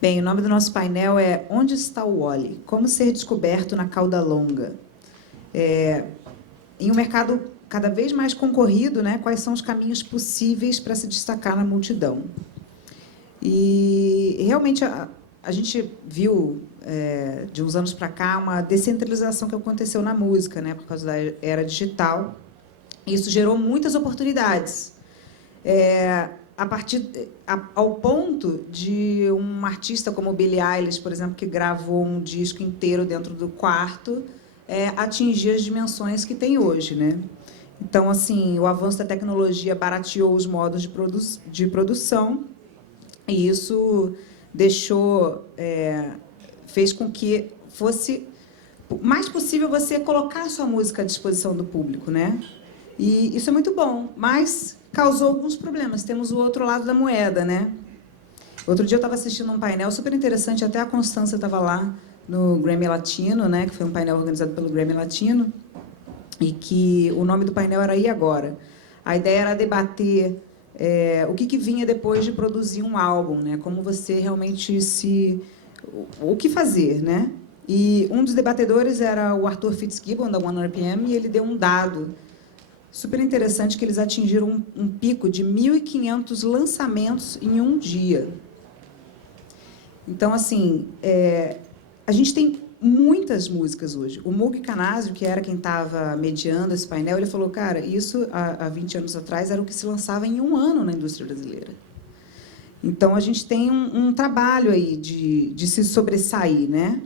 Bem, o nome do nosso painel é Onde está o Wally? Como ser descoberto na cauda longa? Em um mercado cada vez mais concorrido, né, quais são os caminhos possíveis para se destacar na multidão? E realmente a gente viu, de uns anos para cá, uma descentralização que aconteceu na música, né, por causa da era digital. Isso gerou muitas oportunidades. Ao ponto de um artista como Billie Eilish, por exemplo, que gravou um disco inteiro dentro do quarto, atingir as dimensões que tem hoje, né? Então, assim, o avanço da tecnologia barateou os modos de produção e isso fez com que fosse mais possível você colocar a sua música à disposição do público, né? E isso é muito bom, mas causou alguns problemas. Temos o outro lado da moeda, né? Outro dia eu estava assistindo um painel super interessante, até a Constância estava lá no Grammy Latino, né? Que foi um painel organizado pelo Grammy Latino, e que o nome do painel era E Agora? A ideia era debater o que vinha depois de produzir um álbum, né? Como você realmente o que fazer, né? E um dos debatedores era o Arthur Fitzgibbon, da 1RPM, e ele deu um dado super interessante, que eles atingiram um pico de 1.500 lançamentos em um dia. Então, assim, a gente tem muitas músicas hoje. O Mugi Canásio, que era quem estava mediando esse painel, ele falou, cara, isso há 20 anos atrás era o que se lançava em um ano na indústria brasileira. Então, a gente tem um trabalho aí de se sobressair, né?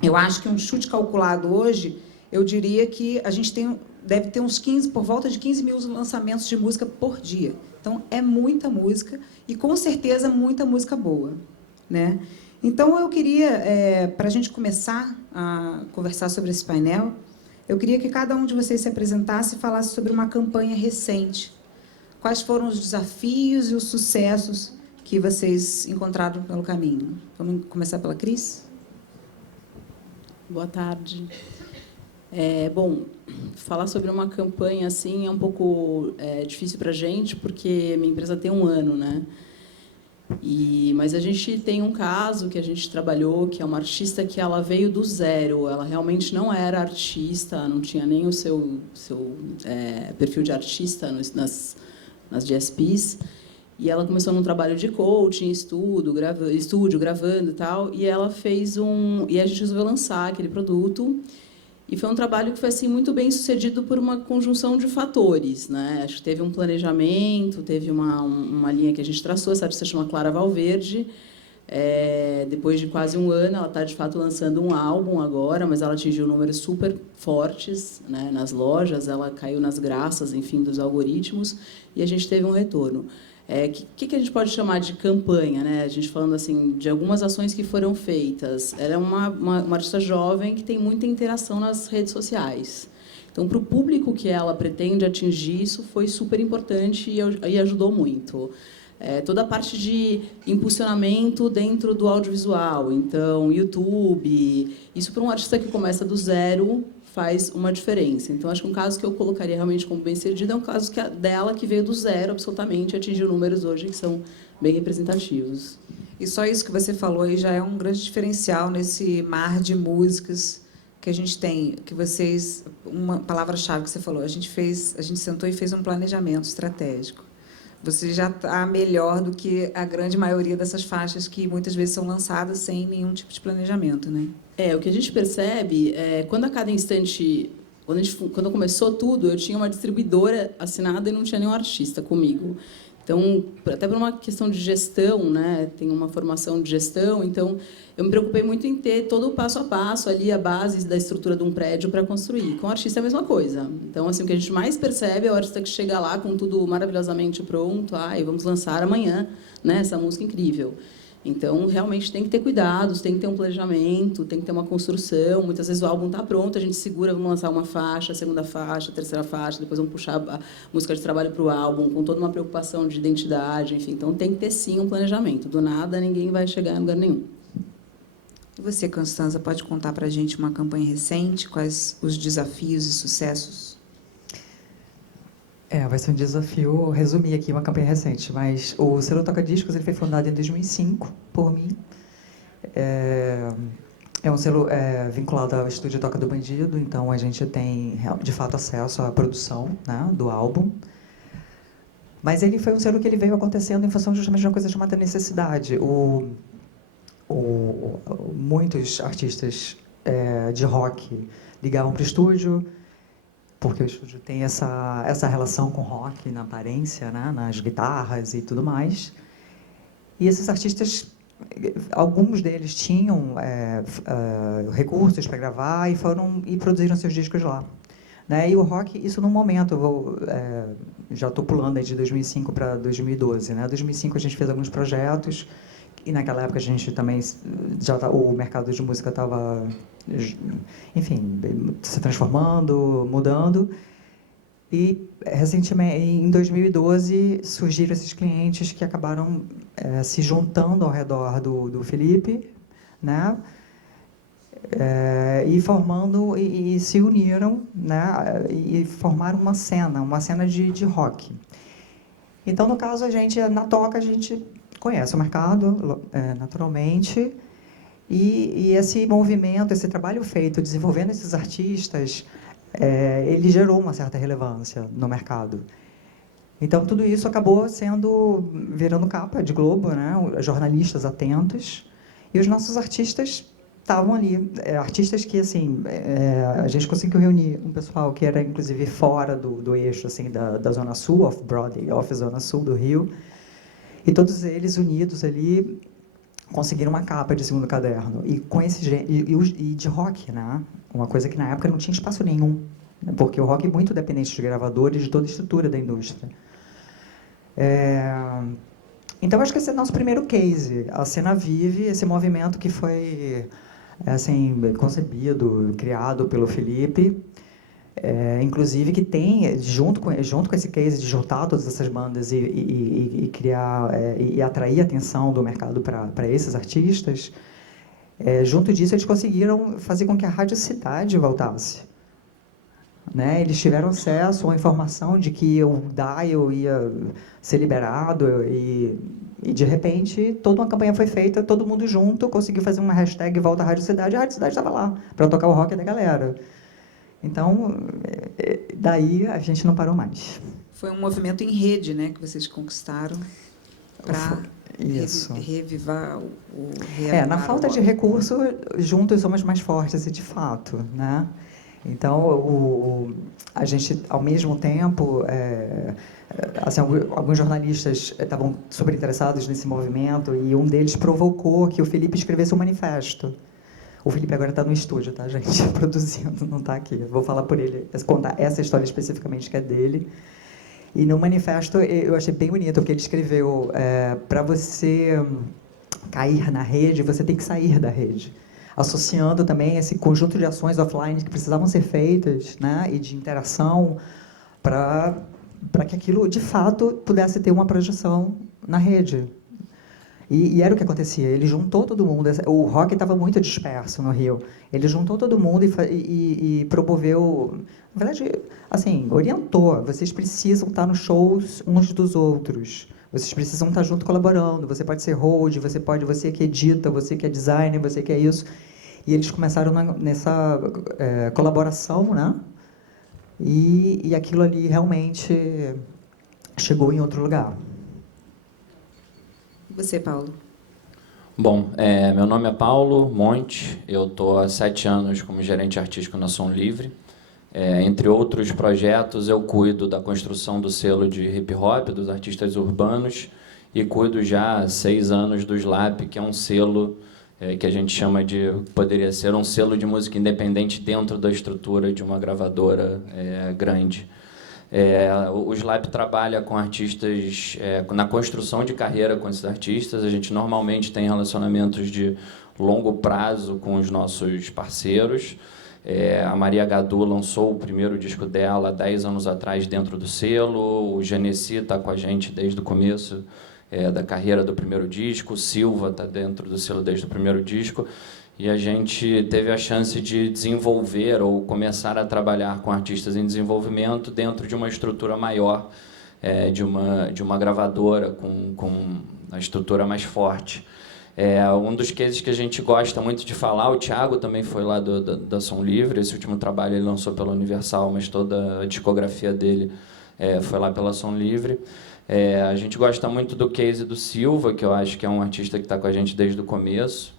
Eu acho que um chute calculado hoje, eu diria que a gente deve ter por volta de 15 mil lançamentos de música por dia. Então, é muita música e, com certeza, muita música boa, né? Então, eu queria, para a gente começar a conversar sobre esse painel, eu queria que cada um de vocês se apresentasse e falasse sobre uma campanha recente. Quais foram os desafios e os sucessos que vocês encontraram pelo caminho? Vamos começar pela Cris? Boa tarde. Bom, falar sobre uma campanha assim é um pouco difícil para a gente, porque minha empresa tem um ano, né? Mas a gente tem um caso que a gente trabalhou, que é uma artista que ela veio do zero. Ela realmente não era artista, não tinha nem o seu perfil de artista nas DSPs. E ela começou num trabalho de coaching, estúdio, gravando e tal. E ela fez e a gente resolveu lançar aquele produto. E foi um trabalho que foi assim muito bem sucedido por uma conjunção de fatores, né? Acho que teve um planejamento, teve uma linha que a gente traçou. Essa artista chama Clara Valverde. Depois de quase um ano, ela está de fato lançando um álbum agora, mas ela atingiu números super fortes, né, nas lojas. Ela caiu nas graças, enfim, dos algoritmos, e a gente teve um retorno. Que a gente pode chamar de campanha, né? A gente falando assim de algumas ações que foram feitas. Ela é uma artista jovem que tem muita interação nas redes sociais. Então, para o público que ela pretende atingir, isso foi super importante e ajudou muito. Toda a parte de impulsionamento dentro do audiovisual, então YouTube. Isso para um artista que começa do zero faz uma diferença. Então, acho que um caso que eu colocaria realmente como bem-sucedido é um caso dela que veio do zero, absolutamente, e atingiu números hoje que são bem representativos. E só isso que você falou aí já é um grande diferencial nesse mar de músicas que a gente tem, que vocês, uma palavra-chave que você falou, a gente sentou e fez um planejamento estratégico. Você já está melhor do que a grande maioria dessas faixas que muitas vezes são lançadas sem nenhum tipo de planejamento, né? O que a gente percebe quando a cada instante, quando começou tudo, eu tinha uma distribuidora assinada e não tinha nenhum artista comigo. Então, até por uma questão de gestão, né? Tenho uma formação de gestão, então eu me preocupei muito em ter todo o passo a passo ali, a base da estrutura de um prédio para construir. Com o artista é a mesma coisa. Então, assim, o que a gente mais percebe é o artista que chega lá com tudo maravilhosamente pronto, e vamos lançar amanhã, né, essa música incrível. Então, realmente tem que ter cuidados, tem que ter um planejamento, tem que ter uma construção. Muitas vezes o álbum está pronto, a gente segura, vamos lançar uma faixa, segunda faixa, terceira faixa, depois vamos puxar a música de trabalho para o álbum, com toda uma preocupação de identidade, enfim. Então, tem que ter, sim, um planejamento. Do nada, ninguém vai chegar em lugar nenhum. E você, Constanza, pode contar para a gente uma campanha recente? Quais os desafios e sucessos? Vai ser um desafio resumir aqui uma campanha recente, mas o selo Toca Discos ele foi fundado em 2005 por mim. É um selo vinculado ao estúdio Toca do Bandido, então a gente tem de fato acesso à produção, né, do álbum. Mas ele foi um selo que ele veio acontecendo em função justamente de uma coisa chamada necessidade. Muitos artistas de rock ligavam para o estúdio, porque o estúdio tem essa relação com rock na aparência, né, nas guitarras e tudo mais. E esses artistas, alguns deles tinham recursos para gravar e produziram seus discos lá. Né? E o rock, isso num momento, já estou pulando aí de 2005 para 2012. Né? Em 2005 a gente fez alguns projetos, e naquela época a gente também, o mercado de música estava, enfim, se transformando, mudando. E, recentemente, em 2012, surgiram esses clientes que acabaram se juntando ao redor do Felipe, né? E se uniram, né? E formaram uma cena de rock. Então, no caso, na Toca, a gente conhece o mercado, naturalmente, e esse movimento, esse trabalho feito desenvolvendo esses artistas, ele gerou uma certa relevância no mercado. Então, tudo isso acabou virando capa de Globo, né? Jornalistas atentos, e os nossos artistas estavam ali, artistas que, assim, a gente conseguiu reunir um pessoal que era, inclusive, fora do eixo, assim, da Zona Sul, off-Broadway, off-Zona Sul do Rio, e todos eles unidos ali conseguiram uma capa de segundo caderno, e com e de rock, né? Uma coisa que na época não tinha espaço nenhum, né? Porque o rock é muito dependente de gravadores e de toda a estrutura da indústria. Então, acho que esse é o nosso primeiro case. A cena vive, esse movimento que foi assim, concebido, criado pelo Felipe, inclusive que tem, junto com esse case de juntar todas essas bandas e criar e atrair a atenção do mercado para esses artistas, junto disso eles conseguiram fazer com que a Rádio Cidade voltasse. Né? Eles tiveram acesso à informação de que o dial ia ser liberado e de repente toda uma campanha foi feita, todo mundo junto conseguiu fazer uma hashtag Volta à Rádio Cidade, e a Rádio Cidade estava lá para tocar o rock da galera. Então, daí a gente não parou mais. Foi um movimento em rede, né, que vocês conquistaram para revivar na falta de recurso, juntos somos mais fortes, de fato, né? Então, a gente, ao mesmo tempo, assim, alguns jornalistas estavam super interessados nesse movimento e um deles provocou que o Felipe escrevesse um manifesto. O Felipe agora está no estúdio, tá, gente? Produzindo, não está aqui. Vou falar por ele, contar essa história especificamente que é dele. E no manifesto eu achei bem bonito, porque ele escreveu: para você cair na rede, você tem que sair da rede. Associando também esse conjunto de ações offline que precisavam ser feitas, né, e de interação para que aquilo, de fato, pudesse ter uma projeção na rede. E era o que acontecia, ele juntou todo mundo, o rock estava muito disperso no Rio, ele juntou todo mundo e promoveu, na verdade, assim, orientou, vocês precisam estar nos shows uns dos outros, vocês precisam estar junto colaborando, você pode ser hold, você que edita, você que é designer, você que é isso, e eles começaram nessa colaboração, né? E aquilo ali realmente chegou em outro lugar. E você, Paulo? Bom, meu nome é Paulo Monte, eu estou há 7 anos como gerente artístico na Som Livre. Entre outros projetos, eu cuido da construção do selo de hip-hop, dos artistas urbanos, e cuido já há 6 anos do SLAP, que é um selo que a gente chama poderia ser um selo de música independente dentro da estrutura de uma gravadora grande. O SLAP trabalha com artistas, na construção de carreira com esses artistas. A gente normalmente tem relacionamentos de longo prazo com os nossos parceiros. A Maria Gadu lançou o primeiro disco dela há 10 anos atrás dentro do selo. O Genesi está com a gente desde o começo da carreira do primeiro disco. O Silva está dentro do selo desde o primeiro disco. e a gente teve a chance de desenvolver ou começar a trabalhar com artistas em desenvolvimento dentro de uma estrutura maior, de uma gravadora com uma estrutura mais forte. Um dos cases que a gente gosta muito de falar, o Thiago também foi lá da Som Livre, esse último trabalho ele lançou pela Universal, mas toda a discografia dele foi lá pela Som Livre. A gente gosta muito do case do Silva, que eu acho que é um artista que está com a gente desde o começo.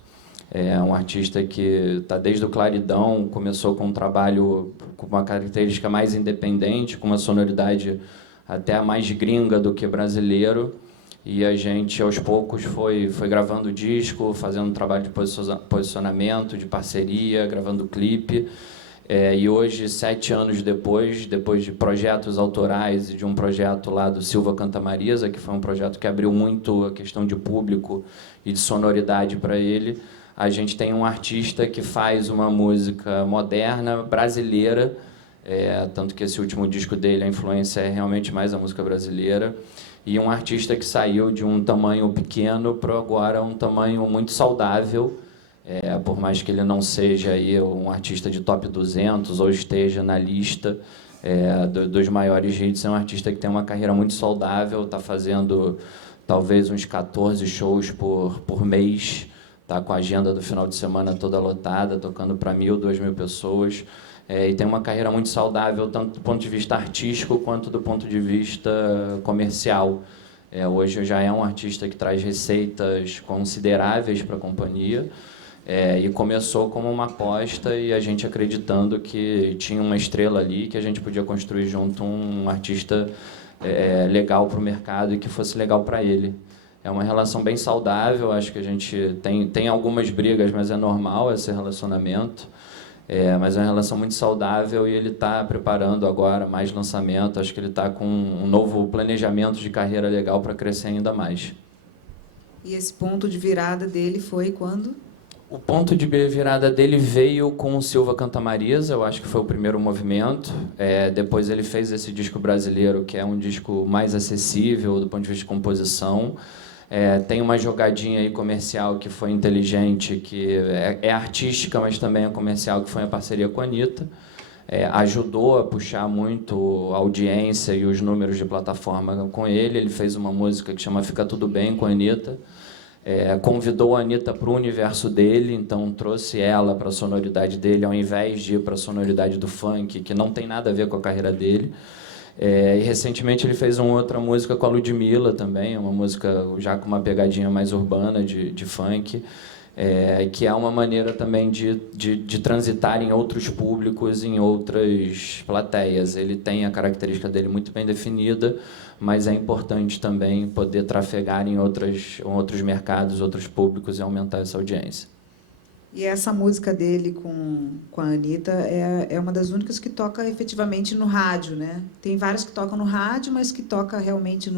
É um artista que está desde o Claridão, começou com um trabalho com uma característica mais independente, com uma sonoridade até mais gringa do que brasileiro. E a gente, aos poucos, foi gravando disco, fazendo um trabalho de posicionamento, de parceria, gravando clipe. E hoje, 7 anos depois de projetos autorais e de um projeto lá do Silva Canta Marisa, que foi um projeto que abriu muito a questão de público e de sonoridade para ele, a gente tem um artista que faz uma música moderna, brasileira, tanto que esse último disco dele, a influência é realmente mais a música brasileira, e um artista que saiu de um tamanho pequeno para agora um tamanho muito saudável, por mais que ele não seja aí um artista de top 200 ou esteja na lista dos maiores hits, é um artista que tem uma carreira muito saudável, está fazendo talvez uns 14 shows por mês, está com a agenda do final de semana toda lotada, tocando para 1.000, 2.000 pessoas, e tem uma carreira muito saudável, tanto do ponto de vista artístico quanto do ponto de vista comercial. Hoje já é um artista que traz receitas consideráveis para a companhia, e começou como uma aposta e a gente acreditando que tinha uma estrela ali, que a gente podia construir junto um artista legal para o mercado e que fosse legal para ele. É uma relação bem saudável, acho que a gente tem algumas brigas, mas é normal esse relacionamento. Mas é uma relação muito saudável e ele está preparando agora mais lançamento. Acho que ele está com um novo planejamento de carreira legal para crescer ainda mais. E esse ponto de virada dele foi quando? O ponto de virada dele veio com o Silva Canta Marisa, eu acho que foi o primeiro movimento. Depois ele fez esse disco brasileiro, que é um disco mais acessível do ponto de vista de composição. Tem uma jogadinha aí comercial que foi inteligente, que é artística, mas também é comercial, que foi a parceria com a Anitta. Ajudou a puxar muito a audiência e os números de plataforma com ele. Ele fez uma música que chama Fica Tudo Bem com a Anitta. Convidou a Anitta para o universo dele, então trouxe ela para a sonoridade dele, ao invés de ir para a sonoridade do funk, que não tem nada a ver com a carreira dele. E recentemente ele fez uma outra música com a Ludmilla também, uma música já com uma pegadinha mais urbana de funk, que é uma maneira também de transitar em outros públicos, em outras plateias. Ele tem a característica dele muito bem definida, mas é importante também poder trafegar em outros mercados, outros públicos e aumentar essa audiência. E essa música dele com a Anitta é uma das únicas que toca efetivamente no rádio, né? Tem várias que tocam no rádio, mas que toca realmente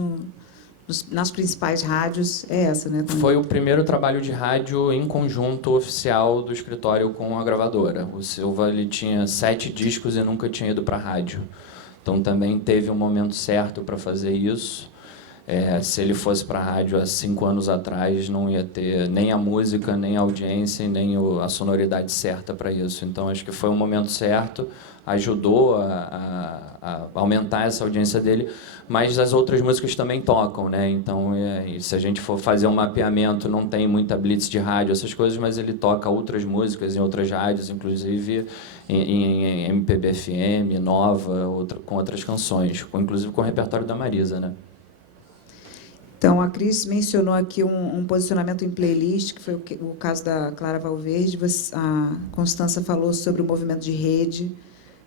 nas principais rádios, essa, né? Foi o primeiro trabalho de rádio em conjunto oficial do escritório com a gravadora. O Silva ele tinha 7 discos e nunca tinha ido para a rádio. Então também teve um momento certo para fazer isso. Se ele fosse para a rádio há 5 anos atrás, não ia ter nem a música, nem a audiência e nem a sonoridade certa para isso. Então acho que foi um momento certo, ajudou a aumentar essa audiência dele, mas as outras músicas também tocam, né? Então se a gente for fazer um mapeamento, não tem muita blitz de rádio, essas coisas, mas ele toca outras músicas em outras rádios, inclusive em MPB FM, Nova, com outras canções, inclusive com o repertório da Marisa, né? Então, a Cris mencionou aqui um posicionamento em playlist, que foi o caso da Clara Valverde. A Constança falou sobre o movimento de rede,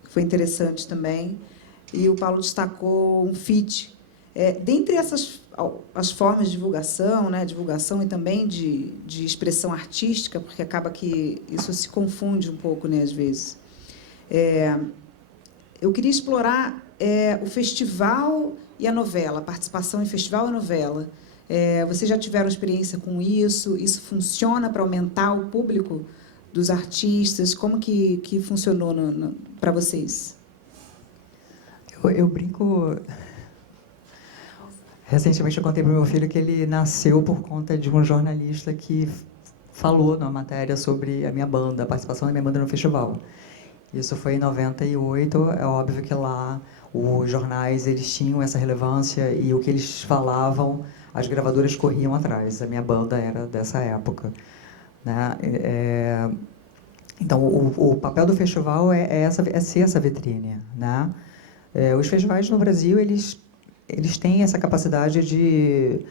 que foi interessante também. E o Paulo destacou um feat. Dentre as formas de divulgação, né, divulgação e também de expressão artística, porque acaba que isso se confunde um pouco, né, às vezes. Eu queria explorar o festival e a novela, a participação em festival e novela. Vocês já tiveram experiência com isso? Isso funciona para aumentar o público dos artistas? Como que funcionou para vocês? Eu brinco... Recentemente eu contei para o meu filho que ele nasceu por conta de um jornalista que falou numa matéria sobre a minha banda, a participação da minha banda no festival. Isso foi em 98, é óbvio que lá os jornais eles tinham essa relevância e o que eles falavam, as gravadoras corriam atrás. A minha banda era dessa época, né? Então, o papel do festival é ser essa vitrine, né? Os festivais no Brasil, eles têm essa capacidade de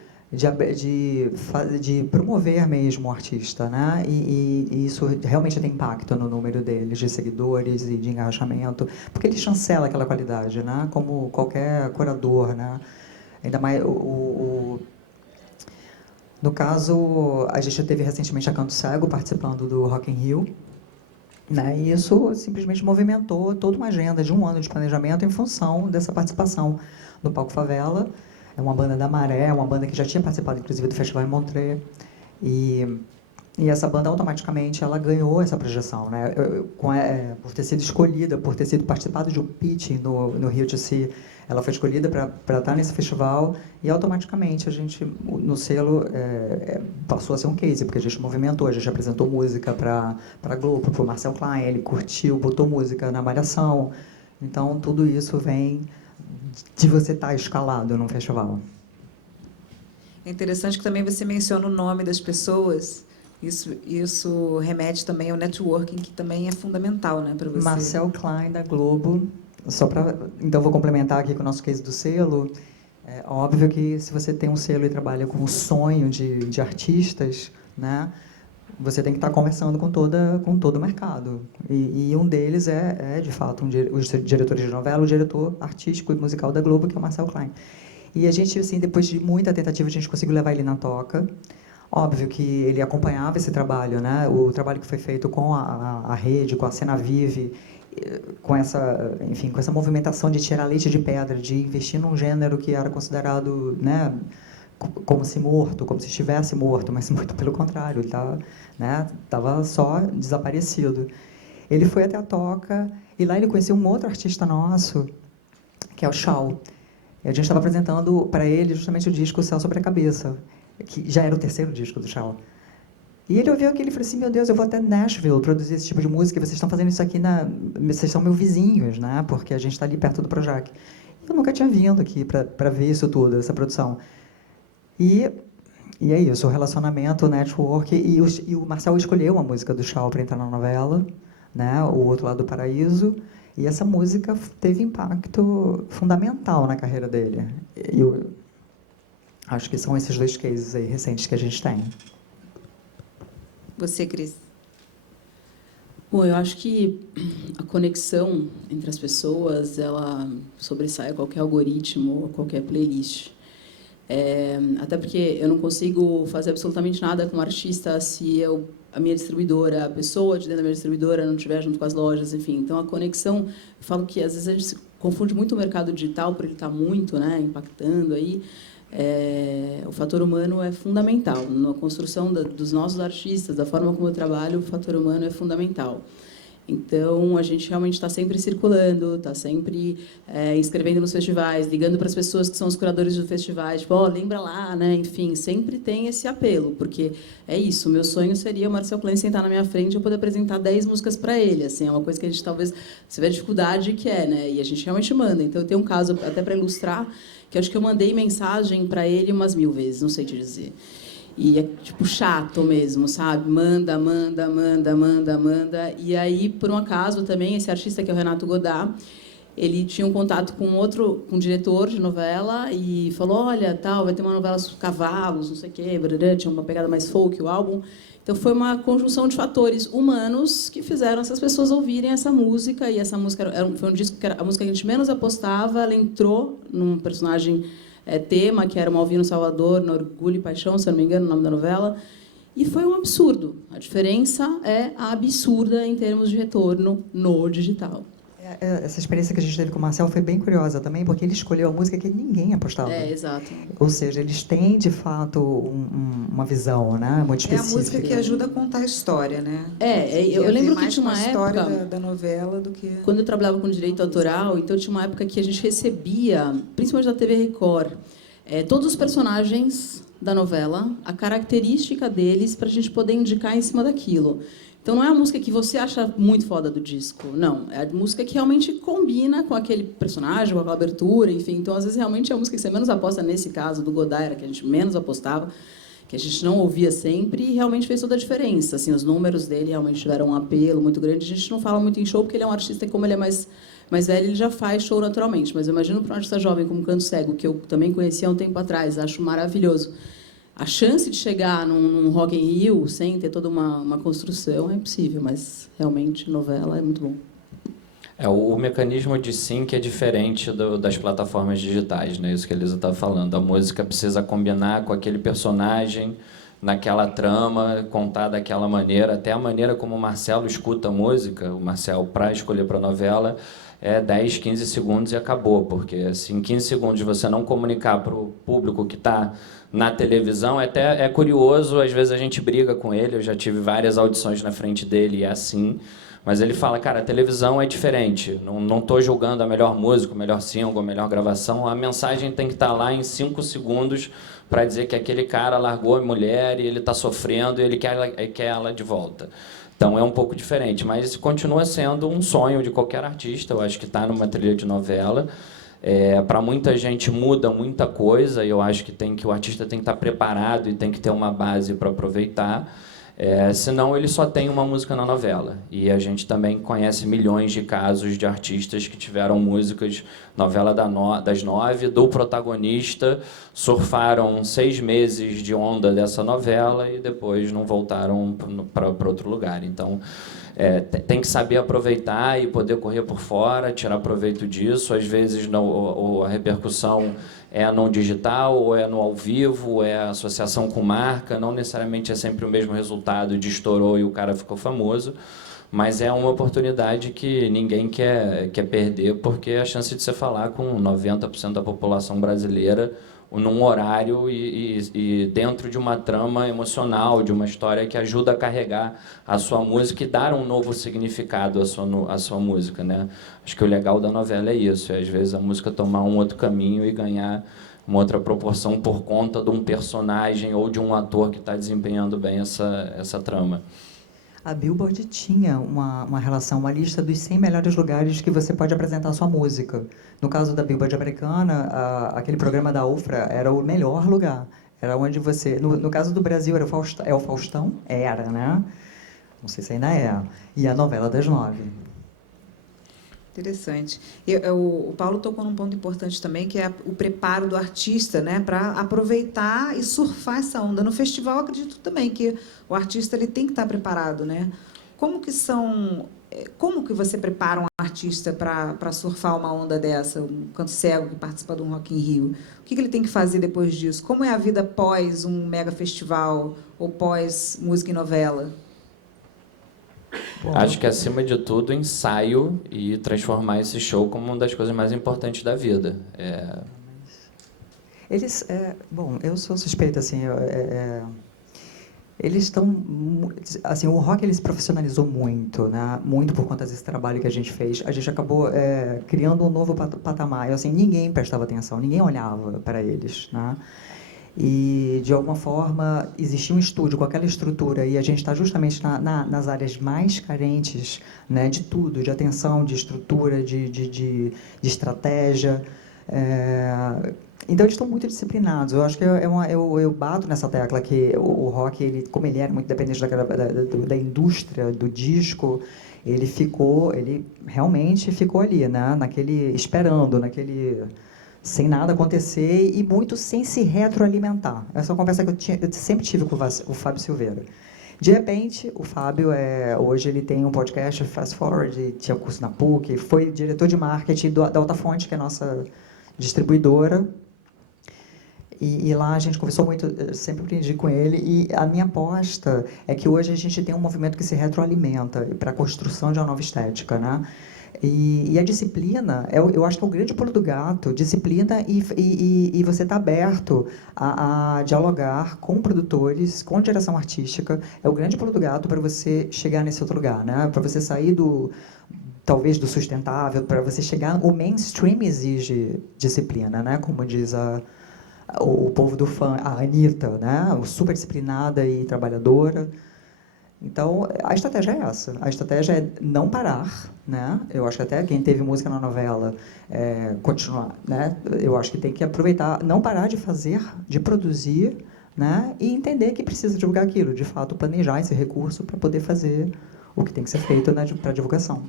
promover mesmo o artista, né? E isso realmente tem impacto no número deles, de seguidores e de engajamento, porque ele chancela aquela qualidade, né? Como qualquer curador, né? Ainda mais no caso, a gente teve recentemente a Canto Cego participando do Rock in Rio, né? E isso simplesmente movimentou toda uma agenda de um ano de planejamento em função dessa participação no Palco Favela. É uma banda da Maré, é uma banda que já tinha participado, inclusive, do festival em Montreux. E essa banda, automaticamente, ela ganhou essa projeção, né? Por ter sido escolhida, por ter sido participado de um pitch no Rio de Si, ela foi escolhida para estar nesse festival e, automaticamente, a gente, no selo, passou a ser um case, porque a gente movimentou, a gente apresentou música para a Globo, para o Marcel Klein, ele curtiu, botou música na Malhação. Então, tudo isso vem de você estar escalado num festival. É interessante que também você menciona o nome das pessoas. Isso remete também ao networking, que também é fundamental, né, para você. Marcel Klein, da Globo. Então, vou complementar aqui com o nosso case do selo. É óbvio que, se você tem um selo e trabalha com o sonho de artistas, né, você tem que estar conversando com todo o mercado. E um deles de fato, os diretores de novela, o diretor artístico e musical da Globo, que é o Marcel Klein. E a gente, assim, depois de muita tentativa, a gente conseguiu levar ele na toca. Óbvio que ele acompanhava esse trabalho, né? O trabalho que foi feito com a rede, com a Cena Vive, com essa movimentação de tirar leite de pedra, de investir num gênero que era considerado, né, como se morto, como se estivesse morto, mas muito pelo contrário, ele estava só desaparecido. Ele foi até a toca e lá ele conheceu um outro artista nosso, que é o Shaw. E a gente estava apresentando para ele justamente o disco Céu Sobre a Cabeça, que já era o terceiro disco do Shaw. E ele ouviu aquilo e falou assim: meu Deus, eu vou até Nashville produzir esse tipo de música, vocês estão fazendo isso aqui, vocês são meus vizinhos, né? Porque a gente está ali perto do Projac. Eu nunca tinha vindo aqui para ver isso tudo, essa produção. E é isso, o relacionamento, o network, e o Marcel escolheu a música do Shaw para entrar na novela, né? O Outro Lado do Paraíso, e essa música teve impacto fundamental na carreira dele. E eu acho que são esses dois cases aí recentes que a gente tem. Você, Cris? Bom, eu acho que a conexão entre as pessoas, ela sobressai qualquer algoritmo, qualquer playlist. Até porque eu não consigo fazer absolutamente nada com um artista se a minha distribuidora, a pessoa de dentro da minha distribuidora não estiver junto com as lojas, enfim. Então, a conexão, eu falo que às vezes a gente confunde muito o mercado digital, por ele estar muito, né, impactando aí. O fator humano é fundamental. Na construção dos nossos artistas, da forma como eu trabalho, o fator humano é fundamental. Então, a gente realmente está sempre circulando, está sempre inscrevendo nos festivais, ligando para as pessoas que são os curadores dos festivais, tipo, lembra lá, né? Enfim, sempre tem esse apelo, porque é isso, o meu sonho seria o Marcel Klein sentar na minha frente e eu poder apresentar 10 músicas para ele, assim, é uma coisa que a gente talvez, você vê a dificuldade que é, né? E a gente realmente manda. Então, eu tenho um caso, até para ilustrar, que eu acho que eu mandei mensagem para ele umas 1000 vezes, não sei te dizer. E é, tipo, chato mesmo, sabe? Manda. E aí, por um acaso, também, esse artista, que é o Renato Godard, ele tinha um contato com um diretor de novela e falou, olha, vai ter uma novela sobre cavalos, não sei o quê, tinha uma pegada mais folk, o álbum. Então, foi uma conjunção de fatores humanos que fizeram essas pessoas ouvirem essa música, e essa música foi um disco que era a música que a gente menos apostava, ela entrou num personagem tema, que era o Malvino Salvador, no Orgulho e Paixão, se eu não me engano, o nome da novela, e foi um absurdo. A diferença é absurda em termos de retorno no digital. Essa experiência que a gente teve com o Marcel foi bem curiosa também, porque ele escolheu a música que ninguém apostava. Exato. Ou seja, eles têm, de fato, uma visão, né, muito específica. É a música que ajuda a contar a história, né? Eu lembro que tinha uma época... história da novela do que... Quando eu trabalhava com direito autoral, então tinha uma época que a gente recebia, principalmente da TV Record, todos os personagens da novela, a característica deles, para a gente poder indicar em cima daquilo. Então, não é a música que você acha muito foda do disco, não. É a música que realmente combina com aquele personagem, com aquela abertura, enfim. Então, às vezes, realmente é a música que você menos aposta, nesse caso do Godard, era que a gente menos apostava, que a gente não ouvia sempre, e realmente fez toda a diferença. Assim, os números dele realmente tiveram um apelo muito grande. A gente não fala muito em show, porque ele é um artista que, como ele é mais velho, ele já faz show naturalmente. Mas eu imagino para um artista jovem como Canto Cego, que eu também conhecia há um tempo atrás, acho maravilhoso. A chance de chegar num Rock in Rio sem ter toda uma construção é impossível, mas realmente novela é muito bom. O mecanismo de sync é diferente das plataformas digitais, né? Isso que a Elisa estava falando. A música precisa combinar com aquele personagem, naquela trama, contar daquela maneira. Até a maneira como o Marcelo escuta a música, o Marcelo, para escolher para a novela, é 10, 15 segundos e acabou. Porque se em 15 segundos você não comunicar para o público que está na televisão, é curioso, às vezes a gente briga com ele, eu já tive várias audições na frente dele e é assim, mas ele fala, cara, a televisão é diferente, não estou julgando a melhor música, o melhor single, a melhor gravação, a mensagem tem que estar lá em 5 segundos para dizer que aquele cara largou a mulher e ele está sofrendo e ele quer ela de volta. Então é um pouco diferente, mas continua sendo um sonho de qualquer artista, eu acho que está numa trilha de novela. Para muita gente muda muita coisa, e eu acho que o artista tem que estar preparado e tem que ter uma base para aproveitar, senão ele só tem uma música na novela. E a gente também conhece milhões de casos de artistas que tiveram músicas, novela das 9, do protagonista, surfaram 6 meses de onda dessa novela e depois não voltaram para outro lugar. Então, tem que saber aproveitar e poder correr por fora, tirar proveito disso. Às vezes a repercussão é no digital, ou é no ao vivo, ou é a associação com marca. Não necessariamente é sempre o mesmo resultado de estourou e o cara ficou famoso, mas é uma oportunidade que ninguém quer perder, porque é a chance de você falar com 90% da população brasileira num horário e dentro de uma trama emocional, de uma história que ajuda a carregar a sua música e dar um novo significado à sua música, né? Acho que o legal da novela é isso, às vezes a música tomar um outro caminho e ganhar uma outra proporção por conta de um personagem ou de um ator que está desempenhando bem essa trama. A Billboard tinha uma relação, uma lista dos 100 melhores lugares que você pode apresentar a sua música. No caso da Billboard americana, aquele programa da Oprah era o melhor lugar. Era onde você... No caso do Brasil, era o Faustão? Era, né? Não sei se ainda é. E a novela das 9. Interessante. O Paulo tocou num ponto importante também, que é o preparo do artista, né, para aproveitar e surfar essa onda. No festival, acredito também que o artista ele tem que estar preparado, né? Como que você prepara um artista para surfar uma onda dessa? Um Canto Cego que participa de um Rock in Rio. O que ele tem que fazer depois disso? Como é a vida pós um mega festival ou pós música e novela? Bom, acho que, acima de tudo, ensaio e transformar esse show como uma das coisas mais importantes da vida. Bom, eu sou suspeita, assim, eles estão... Assim, o rock ele se profissionalizou muito, né? Muito por conta desse trabalho que a gente fez. A gente acabou criando um novo patamar. Assim, ninguém prestava atenção, ninguém olhava para eles, né? E, de alguma forma, existia um estúdio com aquela estrutura e a gente está justamente nas áreas mais carentes, né, de tudo, de atenção, de estrutura, de estratégia. Então, eles estão muito disciplinados. Eu acho que eu bato nessa tecla que o rock, como ele era muito dependente da indústria, do disco, ele realmente ficou ali, né, esperando, sem nada acontecer e muito sem se retroalimentar. Essa é uma conversa que eu sempre tive com o Fábio Silveira. De repente, o Fábio, hoje ele tem um podcast, Fast Forward, tinha curso na PUC, foi diretor de marketing da Altafonte, que é a nossa distribuidora. E lá a gente conversou muito, eu sempre aprendi com ele, e a minha aposta é que hoje a gente tem um movimento que se retroalimenta para a construção de uma nova estética, né? E a disciplina, eu acho que é o grande pulo do gato, disciplina e você está aberto a dialogar com produtores, com direção artística, é o grande pulo do gato para você chegar nesse outro lugar, né? Para você sair talvez do sustentável, para você chegar... O mainstream exige disciplina, né? Como diz a o povo do fã, a Anitta, né? Super disciplinada e trabalhadora. Então, a estratégia é essa. A estratégia é não parar, né? Eu acho que até quem teve música na novela continuar, né? Eu acho que tem que aproveitar, não parar de fazer, de produzir, né? E entender que precisa divulgar aquilo, de fato, planejar esse recurso para poder fazer o que tem que ser feito para divulgação.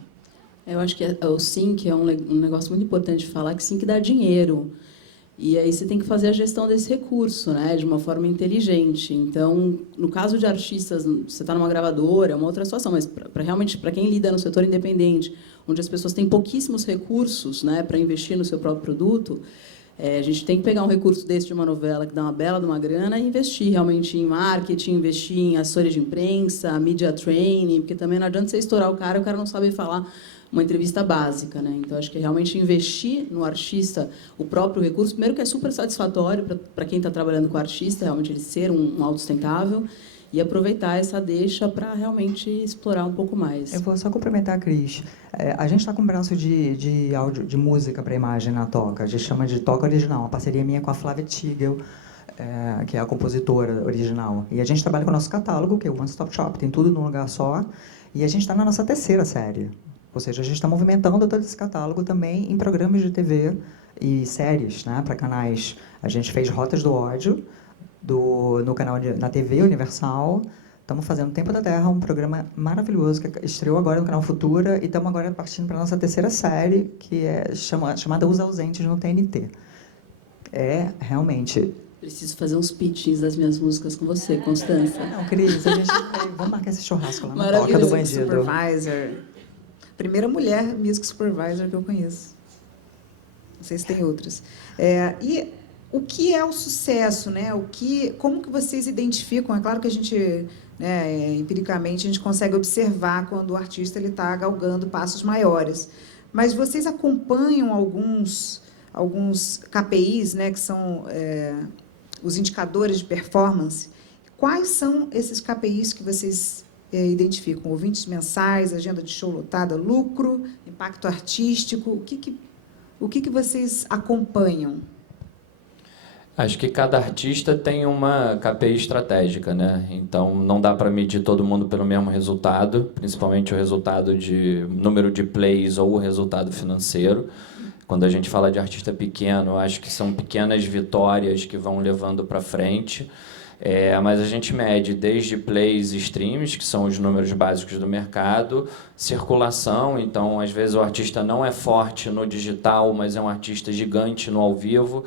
Eu acho que o SYNC é um negócio muito importante de falar, que SYNC dá dinheiro. E aí você tem que fazer a gestão desse recurso, né, de uma forma inteligente. Então, no caso de artistas, você está numa gravadora, é uma outra situação, mas realmente, para quem lida no setor independente, onde as pessoas têm pouquíssimos recursos, né, para investir no seu próprio produto, a gente tem que pegar um recurso desse de uma novela que dá uma bela de uma grana e investir realmente em marketing, investir em assessoria de imprensa, media training, porque também não adianta você estourar o cara não sabe falar uma entrevista básica, né? Então, acho que realmente investir no artista o próprio recurso, primeiro que é super satisfatório para quem está trabalhando com o artista, realmente ele ser um autossustentável, e aproveitar essa deixa para realmente explorar um pouco mais. Eu vou só complementar a Cris. A gente está com um braço de áudio, de música para imagem na Toca. A gente chama de Toca Original, uma parceria minha com a Flávia Tigel, que é a compositora original. E a gente trabalha com o nosso catálogo, que é o One Stop Shop, tem tudo num lugar só. E a gente está na nossa 3ª série. Ou seja, a gente está movimentando todo esse catálogo também em programas de TV e séries, né, para canais. A gente fez Rotas do Ódio no canal na TV Universal. Estamos fazendo Tempo da Terra, um programa maravilhoso que estreou agora no canal Futura, e estamos agora partindo para a nossa 3ª série, que é chamada Os Ausentes no TNT. É realmente... Preciso fazer uns pitchings das minhas músicas com você, Constança. Não, Cris, vamos marcar esse churrasco lá na Toca Maravilhoso. do Bandido. Supervisor. Primeira mulher music supervisor que eu conheço. Não sei se tem outras. E o que é o sucesso, né? Como que vocês identificam? É claro que a gente, né, empiricamente, a gente consegue observar quando o artista está galgando passos maiores. Mas vocês acompanham alguns KPIs, né, que são os indicadores de performance. Quais são esses KPIs que vocês identificam? Ouvintes mensais, agenda de show lotada, lucro, impacto artístico? O que vocês acompanham? Acho que cada artista tem uma KPI estratégica, né? Então, não dá para medir todo mundo pelo mesmo resultado, principalmente o resultado de número de plays ou o resultado financeiro. Quando a gente fala de artista pequeno, acho que são pequenas vitórias que vão levando para frente. Mas a gente mede desde plays e streams, que são os números básicos do mercado, circulação, então às vezes o artista não é forte no digital, mas é um artista gigante no ao vivo.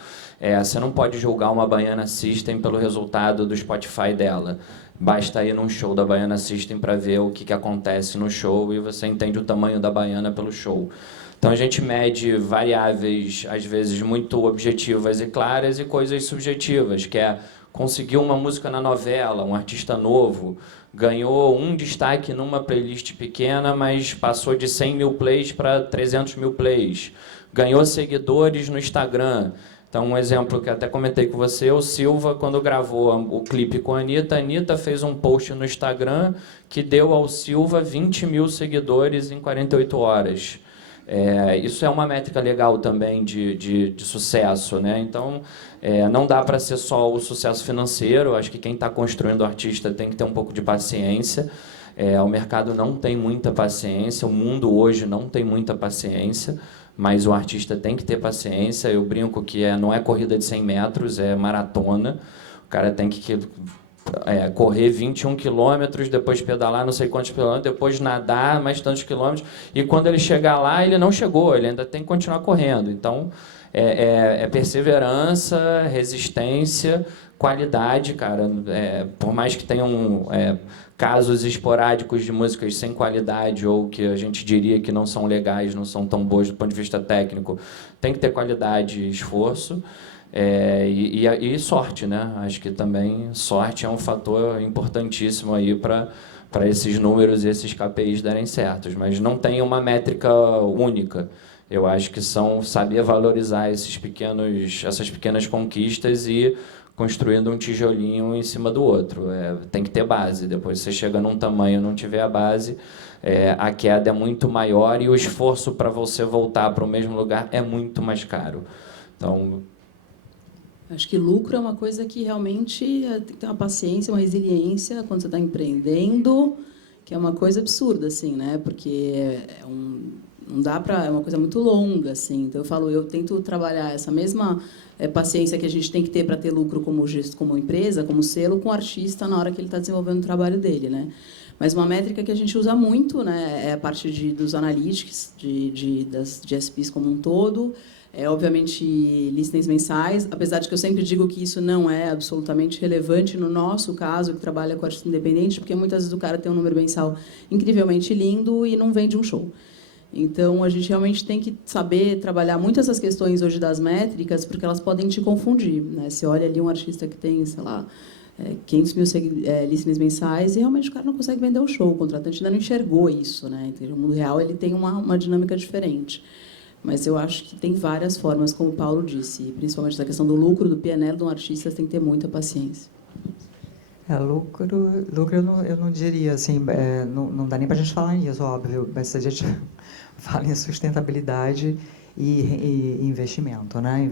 Você não pode julgar uma Baiana System pelo resultado do Spotify dela. Basta ir num show da Baiana System para ver o que acontece no show e você entende o tamanho da Baiana pelo show. Então a gente mede variáveis, às vezes, muito objetivas e claras e coisas subjetivas, que é conseguiu uma música na novela, um artista novo, ganhou um destaque numa playlist pequena, mas passou de 100 mil plays para 300 mil plays. Ganhou seguidores no Instagram. Então, um exemplo que até comentei com você, o Silva, quando gravou o clipe com a Anitta fez um post no Instagram que deu ao Silva 20 mil seguidores em 48 horas. Isso é uma métrica legal também de sucesso, né? Então, não dá para ser só o sucesso financeiro. Acho que quem está construindo o artista tem que ter um pouco de paciência. O mercado não tem muita paciência, o mundo hoje não tem muita paciência, mas o artista tem que ter paciência. Eu brinco que não é corrida de 100 metros, é maratona. O cara tem que correr 21 quilômetros, depois pedalar não sei quantos quilômetros, depois nadar mais tantos quilômetros, e quando ele chegar lá, ele não chegou, ele ainda tem que continuar correndo. Então, perseverança, resistência, qualidade, cara. Por mais que tenham casos esporádicos de músicas sem qualidade ou que a gente diria que não são legais, não são tão boas do ponto de vista técnico, tem que ter qualidade e esforço. E sorte, né? Acho que também sorte é um fator importantíssimo aí para esses números e esses KPIs darem certos, mas não tem uma métrica única. Eu acho que são saber valorizar essas pequenas conquistas e construindo um tijolinho em cima do outro. Tem que ter base. Depois você chega num tamanho e não tiver a base, a queda é muito maior e o esforço para você voltar para o mesmo lugar é muito mais caro. Então, Acho que lucro é uma coisa que realmente tem que ter uma paciência, uma resiliência quando você está empreendendo, que é uma coisa absurda, assim, né? Porque não dá para, é uma coisa muito longa, assim. Então eu tento trabalhar essa mesma paciência que a gente tem que ter para ter lucro como gesto, como empresa, como selo, com o artista na hora que ele está desenvolvendo o trabalho dele, né? Mas uma métrica que a gente usa muito, né, é a parte dos analytics, das GSPs como um todo. Obviamente, listenings mensais, apesar de que eu sempre digo que isso não é absolutamente relevante no nosso caso, que trabalha com artista independente, porque muitas vezes o cara tem um número mensal incrivelmente lindo e não vende um show. Então, a gente realmente tem que saber trabalhar muito essas questões hoje das métricas, porque elas podem te confundir, né? Você olha ali um artista que tem, sei lá, 500 mil listenings mensais e realmente o cara não consegue vender um show. O contratante ainda não enxergou isso, né? No mundo real, ele tem uma dinâmica diferente. Mas eu acho que tem várias formas, como o Paulo disse, e principalmente essa questão do lucro, do PNL de um artista, você tem que ter muita paciência. Lucro eu não diria, assim, não dá nem para a gente falar nisso, óbvio, mas se a gente fala em sustentabilidade e investimento, né?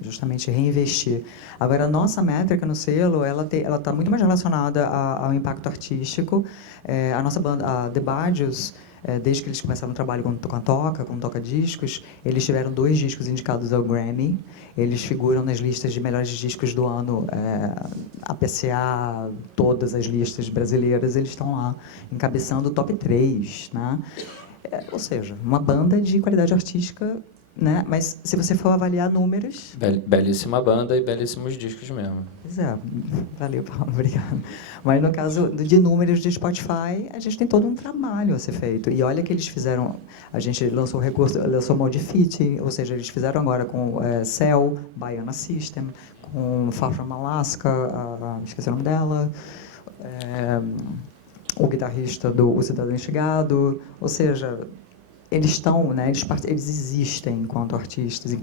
Justamente reinvestir. Agora, a nossa métrica no selo, ela está muito mais relacionada ao impacto artístico. A nossa banda, a The Badios, desde que eles começaram o trabalho com toca-discos, eles tiveram 2 discos indicados ao Grammy. Eles figuram nas listas de melhores discos do ano, APCA, todas as listas brasileiras, eles estão lá, encabeçando o top 3, né? Ou seja, uma banda de qualidade artística, né? Mas se você for avaliar números... Belíssima banda e belíssimos discos mesmo. Pois é, valeu, Paulo, obrigado. Mas no caso de números de Spotify, a gente tem todo um trabalho a ser feito. E olha que eles fizeram, a gente lançou o recurso, lançou Mode Fit, ou seja, eles fizeram agora com Cell, Baiana System, com Far From Alaska, esqueci o nome dela, o guitarrista do O Cidadão Instigado, ou seja, eles estão, né, eles existem enquanto artistas,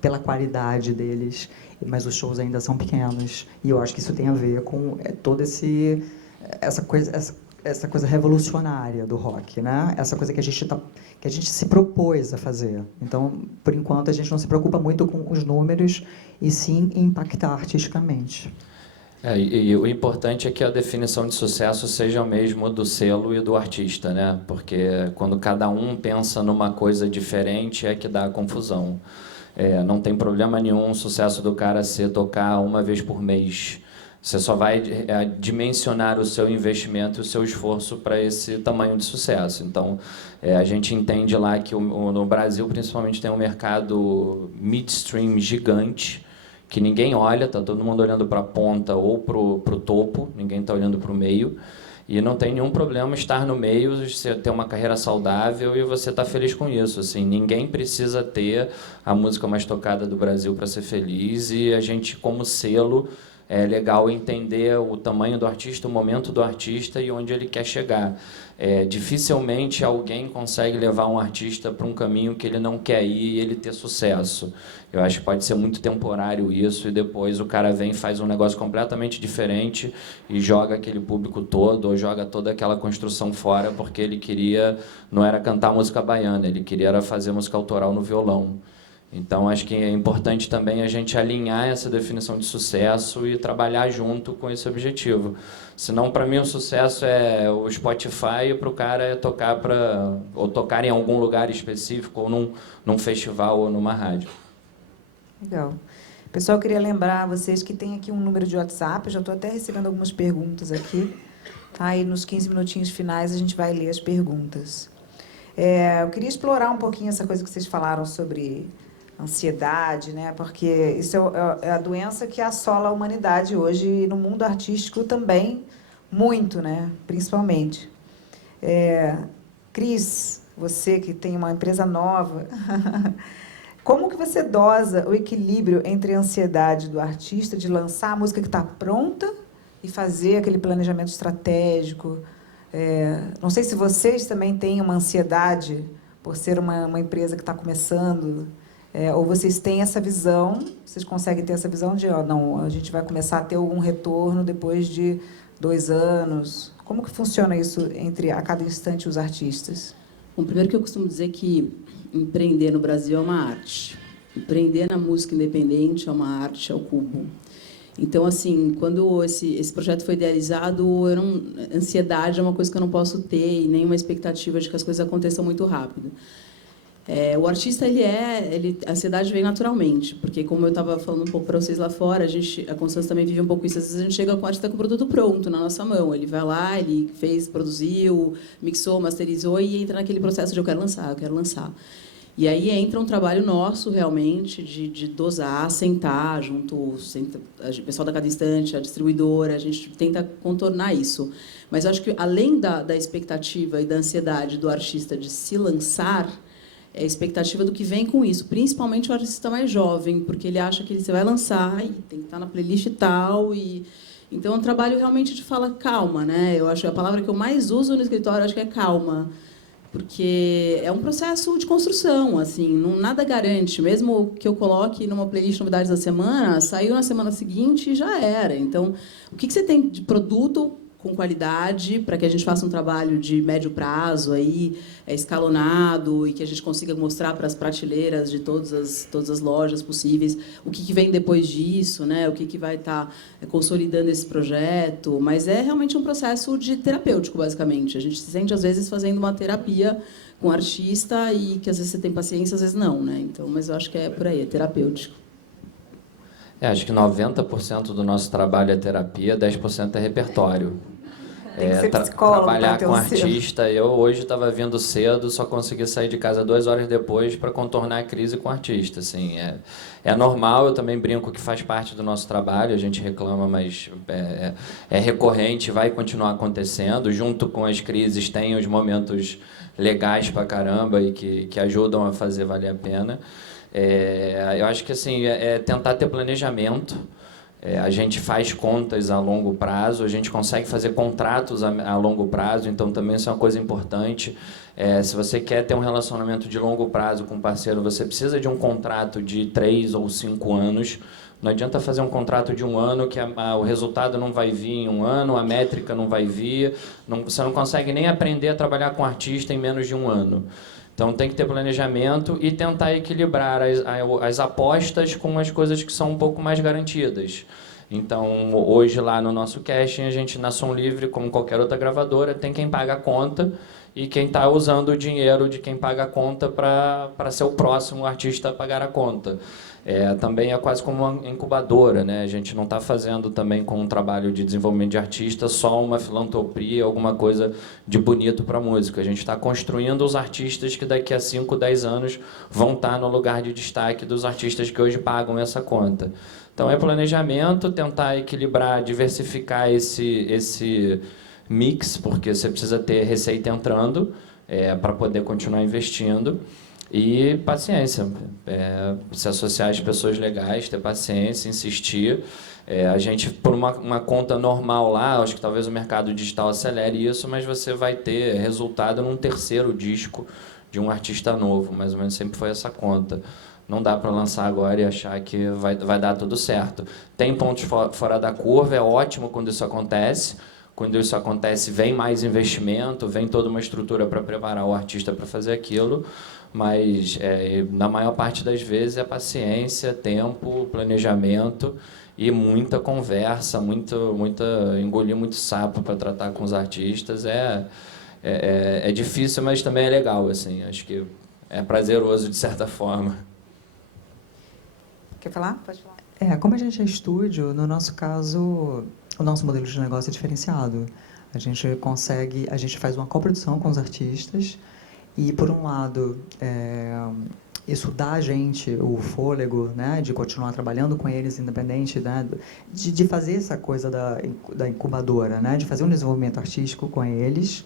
pela qualidade deles, mas os shows ainda são pequenos. E eu acho que isso tem a ver com toda essa coisa revolucionária do rock, né? Essa coisa que a gente se propôs a fazer. Então, por enquanto, a gente não se preocupa muito com os números e sim em impactar artisticamente. E o importante é que a definição de sucesso seja o mesmo do selo e do artista, né? Porque quando cada um pensa numa coisa diferente é que dá a confusão. Não tem problema nenhum o sucesso do cara ser tocar uma vez por mês. Você só vai dimensionar o seu investimento e o seu esforço para esse tamanho de sucesso. Então, a gente entende lá que no Brasil, principalmente, tem um mercado midstream gigante, que ninguém olha, está todo mundo olhando para a ponta ou para o topo, ninguém está olhando para o meio, e não tem nenhum problema estar no meio, você ter uma carreira saudável e você está feliz com isso. Assim, ninguém precisa ter a música mais tocada do Brasil para ser feliz, e a gente, como selo, é legal entender o tamanho do artista, o momento do artista e onde ele quer chegar. Dificilmente alguém consegue levar um artista para um caminho que ele não quer ir e ele ter sucesso. Eu acho que pode ser muito temporário isso, e depois o cara vem e faz um negócio completamente diferente e joga aquele público todo, ou joga toda aquela construção fora, porque ele queria, não era cantar música baiana, ele queria era fazer música autoral no violão. Então, acho que é importante também a gente alinhar essa definição de sucesso e trabalhar junto com esse objetivo. Senão, para mim, o sucesso é o Spotify, e para o cara é tocar ou tocar em algum lugar específico, ou num festival ou numa rádio. Legal. Pessoal, eu queria lembrar a vocês que tem aqui um número de WhatsApp, eu já estou até recebendo algumas perguntas aqui. Tá? E nos 15 minutinhos finais a gente vai ler as perguntas. Eu queria explorar um pouquinho essa coisa que vocês falaram sobre ansiedade, né? Porque isso é a doença que assola a humanidade hoje, e no mundo artístico também, muito, né? Principalmente. Cris, você que tem uma empresa nova, como que você dosa o equilíbrio entre a ansiedade do artista de lançar a música que está pronta e fazer aquele planejamento estratégico? Não sei se vocês também têm uma ansiedade por ser uma empresa que está começando, ou vocês têm essa visão, vocês conseguem ter essa visão de, não, a gente vai começar a ter algum retorno depois de 2 anos. Como que funciona isso entre, a cada instante, os artistas? Bom, primeiro que eu costumo dizer que empreender no Brasil é uma arte. empreender na música independente é uma arte ao cubo. Então, assim, quando esse projeto foi idealizado, ansiedade é uma coisa que eu não posso ter e nem uma expectativa de que as coisas aconteçam muito rápido. O artista, a ansiedade vem naturalmente, porque, como eu estava falando um pouco para vocês lá fora, a Constância também vive um pouco isso. Às vezes a gente chega com o artista com o produto pronto na nossa mão. Ele vai lá, ele produziu, mixou, masterizou e entra naquele processo de eu quero lançar. E aí entra um trabalho nosso, realmente, de dosar, sentar junto o pessoal da Cada Instante, a distribuidora, a gente tenta contornar isso. Mas eu acho que, além da expectativa e da ansiedade do artista de se lançar, é a expectativa do que vem com isso, principalmente o artista mais jovem, porque ele acha que você vai lançar e tem que estar na playlist e tal. Então, é um trabalho realmente de fala calma, né? Eu acho que a palavra que eu mais uso no escritório, acho que é calma. Porque é um processo de construção, assim, nada garante. Mesmo que eu coloque numa playlist Novidades da Semana, saiu na semana seguinte e já era. Então, o que você tem de produto com qualidade para que a gente faça um trabalho de médio prazo, aí, escalonado, e que a gente consiga mostrar para as prateleiras de todas as lojas possíveis o que vem depois disso, né? O que vai estar consolidando esse projeto. Mas é realmente um processo de terapêutico, basicamente. A gente se sente, às vezes, fazendo uma terapia com o artista e que, às vezes, você tem paciência, às vezes, não. Né? Então, mas eu acho que é por aí, é terapêutico. Acho que 90% do nosso trabalho é terapia, 10% é repertório. Tem que ser psicólogo trabalhar pra com ter artista, eu hoje estava vindo cedo, só consegui sair de casa 2 horas depois para contornar a crise com artista. Assim, é normal, eu também brinco que faz parte do nosso trabalho, a gente reclama, mas é recorrente, vai continuar acontecendo. Junto com as crises tem os momentos legais pra caramba e que ajudam a fazer valer a pena. Eu acho que assim, tentar ter planejamento. A gente faz contas a longo prazo, a gente consegue fazer contratos a longo prazo, então também isso é uma coisa importante. Se você quer ter um relacionamento de longo prazo com um parceiro, você precisa de um contrato de 3 ou 5 anos. Não adianta fazer um contrato de 1 ano que o resultado não vai vir em 1 ano, a métrica não vai vir, você não consegue nem aprender a trabalhar com artista em menos de 1 ano. Então tem que ter planejamento e tentar equilibrar as apostas com as coisas que são um pouco mais garantidas. Então hoje lá no nosso casting, a gente na Som Livre, como qualquer outra gravadora, tem quem paga a conta e quem está usando o dinheiro de quem paga a conta para ser o próximo artista a pagar a conta. Também é quase como uma incubadora, né? A gente não está fazendo também com um trabalho de desenvolvimento de artista só uma filantropia, alguma coisa de bonito para a música. A gente está construindo os artistas que daqui a 5, 10 anos vão estar no lugar de destaque dos artistas que hoje pagam essa conta. Então é planejamento, tentar equilibrar, diversificar esse mix, porque você precisa ter receita entrando para poder continuar investindo. E paciência, se associar às pessoas legais, ter paciência, insistir. A gente, por uma conta normal lá, acho que talvez o mercado digital acelere isso, mas você vai ter resultado num 3º disco de um artista novo, mais ou menos sempre foi essa conta. Não dá para lançar agora e achar que vai dar tudo certo. Tem pontos fora da curva, é ótimo quando isso acontece. Quando isso acontece, vem mais investimento, vem toda uma estrutura para preparar o artista para fazer aquilo. Mas, na maior parte das vezes, é paciência, tempo, planejamento e muita conversa, engolir muito sapo para tratar com os artistas. É difícil, mas também é legal, assim. Acho que é prazeroso, de certa forma. Quer falar? Pode falar. Como a gente é estúdio, no nosso caso, o nosso modelo de negócio é diferenciado. A gente faz uma coprodução com os artistas. E, por um lado, isso dá a gente o fôlego, né, de continuar trabalhando com eles, independente, né, de fazer essa coisa da incubadora, né, de fazer um desenvolvimento artístico com eles.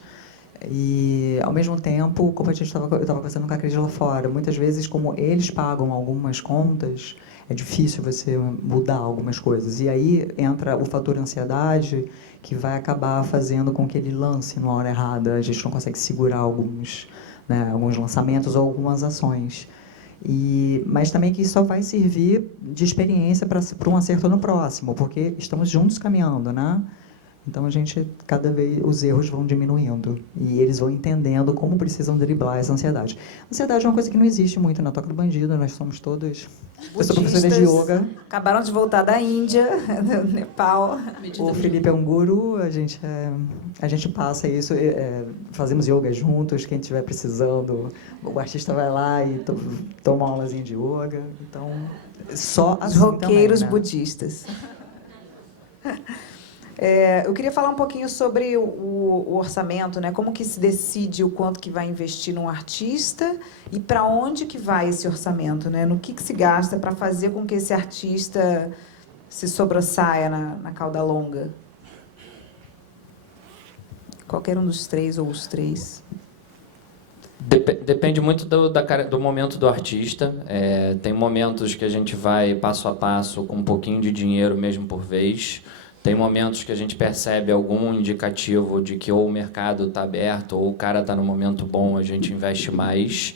E, ao mesmo tempo, como eu estava conversando com a Cris lá fora, muitas vezes, como eles pagam algumas contas, é difícil você mudar algumas coisas. E aí entra o fator ansiedade, que vai acabar fazendo com que ele lance numa hora errada. A gente não consegue segurar alguns lançamentos ou algumas ações. Mas também que isso só vai servir de experiência para um acerto no próximo, porque estamos juntos caminhando, né? Então, cada vez, os erros vão diminuindo e eles vão entendendo como precisam driblar essa ansiedade. Ansiedade é uma coisa que não existe muito na Toca do Bandido, nós somos todos... Eu sou professora de yoga. Acabaram de voltar da Índia, do Nepal. O Felipe é um guru, a gente passa isso, fazemos yoga juntos, quem estiver precisando, o artista vai lá e toma uma aulazinha de yoga. Então, só assim os roqueiros também, né? budistas. Eu queria falar um pouquinho sobre o orçamento, né? Como que se decide o quanto que vai investir num artista e para onde que vai esse orçamento, né? No que se gasta para fazer com que esse artista se sobressaia na cauda longa? Qualquer um dos três ou os três. Depende muito do momento do artista. Tem momentos que a gente vai passo a passo com um pouquinho de dinheiro mesmo por vez. Tem momentos que a gente percebe algum indicativo de que ou o mercado está aberto ou o cara está no momento bom, a gente investe mais.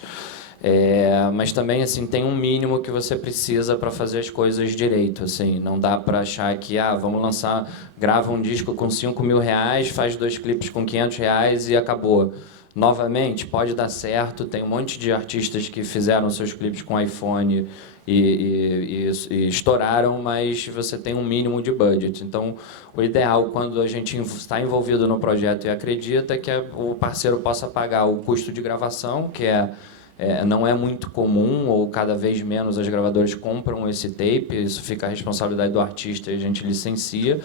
Mas também assim, tem um mínimo que você precisa para fazer as coisas direito. Assim, não dá para achar que vamos lançar, grava um disco com R$5.000, faz 2 clipes com R$500 e acabou. Novamente, pode dar certo, tem um monte de artistas que fizeram seus clipes com iPhone e estouraram, mas você tem um mínimo de budget. Então, o ideal, quando a gente está envolvido no projeto e acredita, é que o parceiro possa pagar o custo de gravação, que não é muito comum, ou cada vez menos as gravadoras compram esse tape, isso fica a responsabilidade do artista e a gente licencia.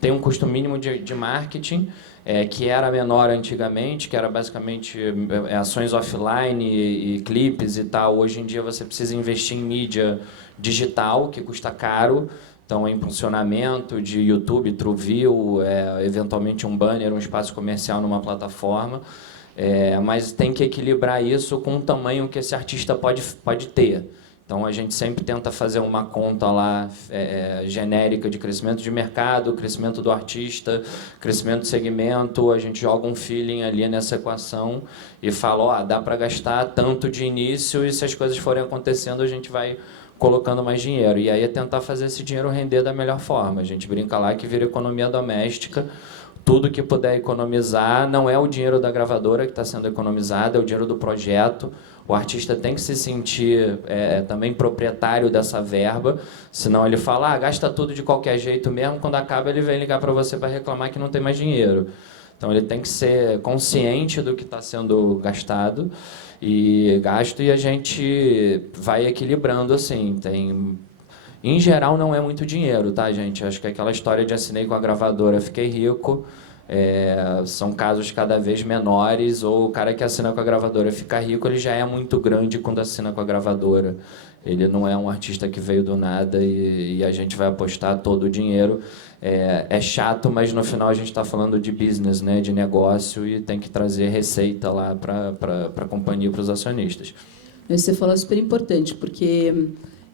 Tem um custo mínimo de marketing, que era menor antigamente, que era basicamente ações offline e clipes e tal. Hoje em dia você precisa investir em mídia digital, que custa caro. Então, em impulsionamento de YouTube, TrueView, eventualmente um banner, um espaço comercial numa plataforma. Mas tem que equilibrar isso com o tamanho que esse artista pode ter. Então, a gente sempre tenta fazer uma conta lá genérica de crescimento de mercado, crescimento do artista, crescimento do segmento. A gente joga um feeling ali nessa equação e fala, dá para gastar tanto de início e se as coisas forem acontecendo, a gente vai colocando mais dinheiro. E aí é tentar fazer esse dinheiro render da melhor forma. A gente brinca lá que vira economia doméstica. Tudo que puder economizar não é o dinheiro da gravadora que está sendo economizado, é o dinheiro do projeto. O artista tem que se sentir também proprietário dessa verba, senão ele fala, gasta tudo de qualquer jeito mesmo, quando acaba ele vem ligar para você para reclamar que não tem mais dinheiro. Então ele tem que ser consciente do que está sendo gastado e gasto, e a gente vai equilibrando assim. Em geral, não é muito dinheiro, tá, gente? Acho que aquela história de assinei com a gravadora, fiquei rico, são casos cada vez menores, ou o cara que assina com a gravadora fica rico, ele já é muito grande quando assina com a gravadora. Ele não é um artista que veio do nada e a gente vai apostar todo o dinheiro. É chato, mas no final a gente está falando de business, né, de negócio, e tem que trazer receita lá para a companhia, para os acionistas. Você falou super importante, porque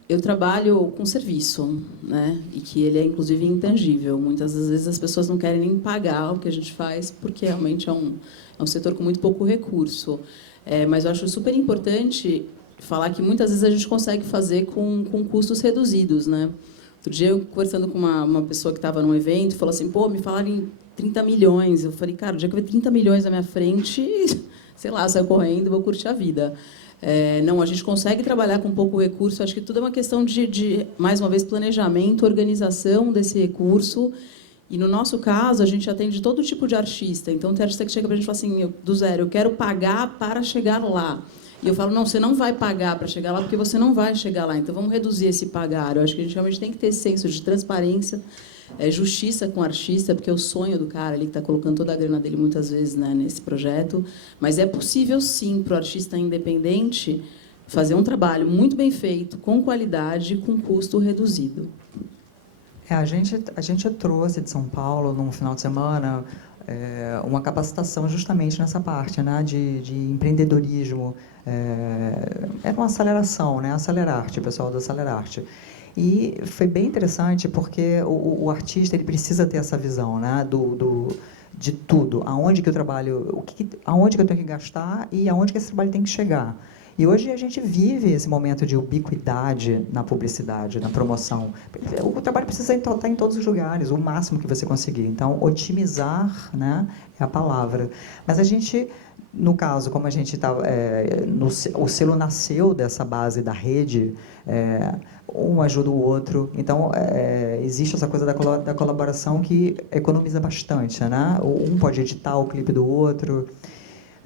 eu trabalho com serviço, né? E que ele é, inclusive, intangível. Muitas das vezes as pessoas não querem nem pagar o que a gente faz, porque realmente é um setor com muito pouco recurso. Mas eu acho super importante falar que muitas vezes a gente consegue fazer com custos reduzidos, né? Outro dia, eu conversando com uma pessoa que estava num evento, falou assim, me falaram em 30 milhões. Eu falei, cara, o dia que eu ver 30 milhões na minha frente, sei lá, saio correndo, vou curtir a vida. Não, a gente consegue trabalhar com pouco recurso. Acho que tudo é uma questão de, mais uma vez, planejamento, organização desse recurso. E, no nosso caso, a gente atende todo tipo de artista. Então, tem artista que chega para a gente e fala assim, do zero, eu quero pagar para chegar lá. E eu falo, não, você não vai pagar para chegar lá, porque você não vai chegar lá. Então, vamos reduzir esse pagar. Eu acho que a gente realmente tem que ter esse senso de transparência, justiça com o artista, porque é o sonho do cara ali que está colocando toda a grana dele muitas vezes, né, nesse projeto. Mas é possível, sim, para o artista independente fazer um trabalho muito bem feito, com qualidade, com custo reduzido. A gente trouxe de São Paulo, num final de semana, uma capacitação justamente nessa parte, né, de empreendedorismo. Era uma aceleração, né, Acelerarte, o pessoal do Acelerarte. E foi bem interessante porque o artista ele precisa ter essa visão, né, de tudo, aonde que eu trabalho, aonde que eu tenho que gastar e aonde que esse trabalho tem que chegar. E hoje a gente vive esse momento de ubiquidade na publicidade, na promoção. O trabalho precisa estar em todos os lugares, o máximo que você conseguir. Então, otimizar, né, é a palavra. Mas a gente, no caso, como a gente está... o selo nasceu dessa base da rede, um ajuda o outro. Então, existe essa coisa da colaboração que economiza bastante, né? Um pode editar o clipe do outro.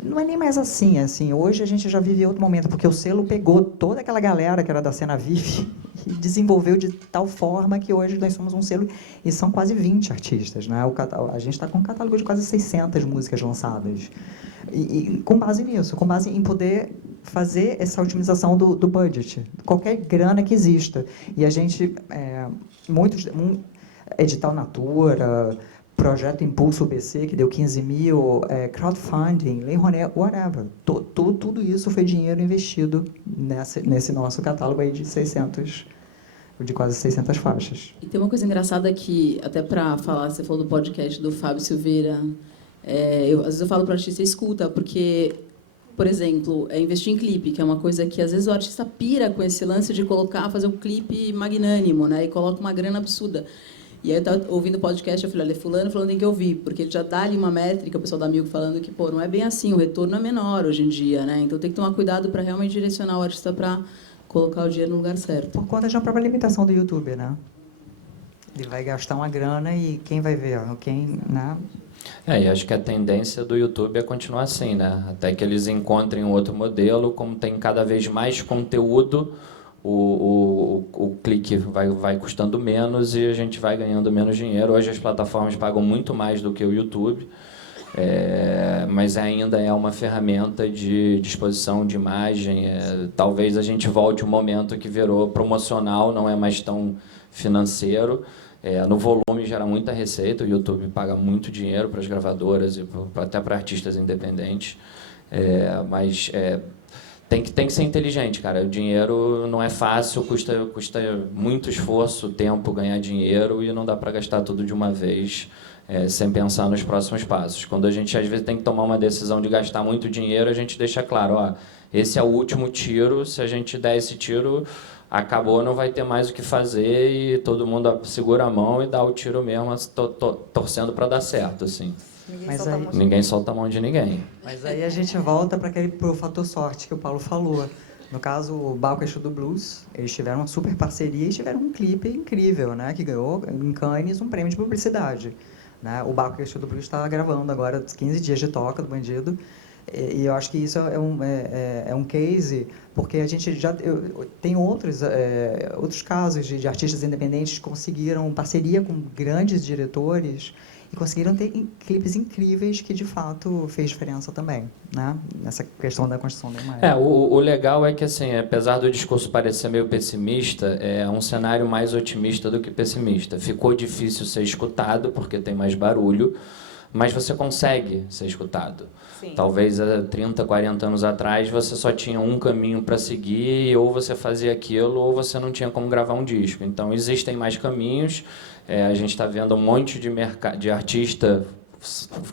Não é nem mais assim. Hoje a gente já vive outro momento, porque o selo pegou toda aquela galera que era da cena VIP e desenvolveu de tal forma que hoje nós somos um selo e são quase 20 artistas, né? A gente está com um catálogo de quase 600 músicas lançadas. E com base nisso, com base em poder fazer essa otimização do budget, qualquer grana que exista. E a gente, Edital Natura, Projeto Impulso BC, que deu 15 mil, crowdfunding, Lei Rouanet, whatever. Tudo isso foi dinheiro investido nesse nosso catálogo aí de quase 600 faixas. E tem uma coisa engraçada que, até para falar, você falou do podcast do Fábio Silveira, às vezes eu falo para o artista, escuta, porque, por exemplo, investir em clipe, que é uma coisa que às vezes o artista pira com esse lance de fazer um clipe magnânimo, né, e coloca uma grana absurda. E aí eu estava ouvindo o podcast, eu falei, olha, fulano falando tem que ouvir, porque ele já dá ali uma métrica, o pessoal da Amigo falando que, não é bem assim, o retorno é menor hoje em dia, né? Então tem que tomar cuidado para realmente direcionar o artista para colocar o dinheiro no lugar certo. Por conta de uma própria limitação do YouTube, né? Ele vai gastar uma grana e quem vai ver? Né? E acho que a tendência do YouTube é continuar assim, né? Até que eles encontrem um outro modelo, como tem cada vez mais conteúdo, o clique vai custando menos e a gente vai ganhando menos dinheiro. Hoje as plataformas pagam muito mais do que o YouTube, mas ainda é uma ferramenta de disposição de imagem. Talvez a gente volte um momento que virou promocional, não é mais tão financeiro. No volume gera muita receita, o YouTube paga muito dinheiro para as gravadoras e até para artistas independentes, mas tem que ser inteligente, cara. O dinheiro não é fácil, custa muito esforço, tempo ganhar dinheiro e não dá para gastar tudo de uma vez sem pensar nos próximos passos. Quando a gente às vezes tem que tomar uma decisão de gastar muito dinheiro, a gente deixa claro, esse é o último tiro, se a gente der esse tiro, acabou, não vai ter mais o que fazer e todo mundo segura a mão e dá o tiro mesmo, torcendo para dar certo, assim. Ninguém solta a mão de ninguém. Mas aí a gente volta para o fator sorte que o Paulo falou. No caso, o Baco Exu do Blues, eles tiveram uma super parceria e tiveram um clipe incrível, né, que ganhou em Cannes um prêmio de publicidade. Né? O Baco Exu do Blues está gravando agora 15 dias de toca do Bandido. E eu acho que isso é um case, porque a gente já tem outros casos de artistas independentes que conseguiram parceria com grandes diretores e conseguiram ter clipes incríveis que, de fato, fez diferença também, né? Nessa questão da construção da imagem. O legal é que, assim, apesar do discurso parecer meio pessimista, é um cenário mais otimista do que pessimista. Ficou difícil ser escutado, porque tem mais barulho, mas você consegue ser escutado. Sim. Talvez há 30, 40 anos atrás você só tinha um caminho para seguir, ou você fazia aquilo, ou você não tinha como gravar um disco. Então, existem mais caminhos. A gente está vendo um monte de artista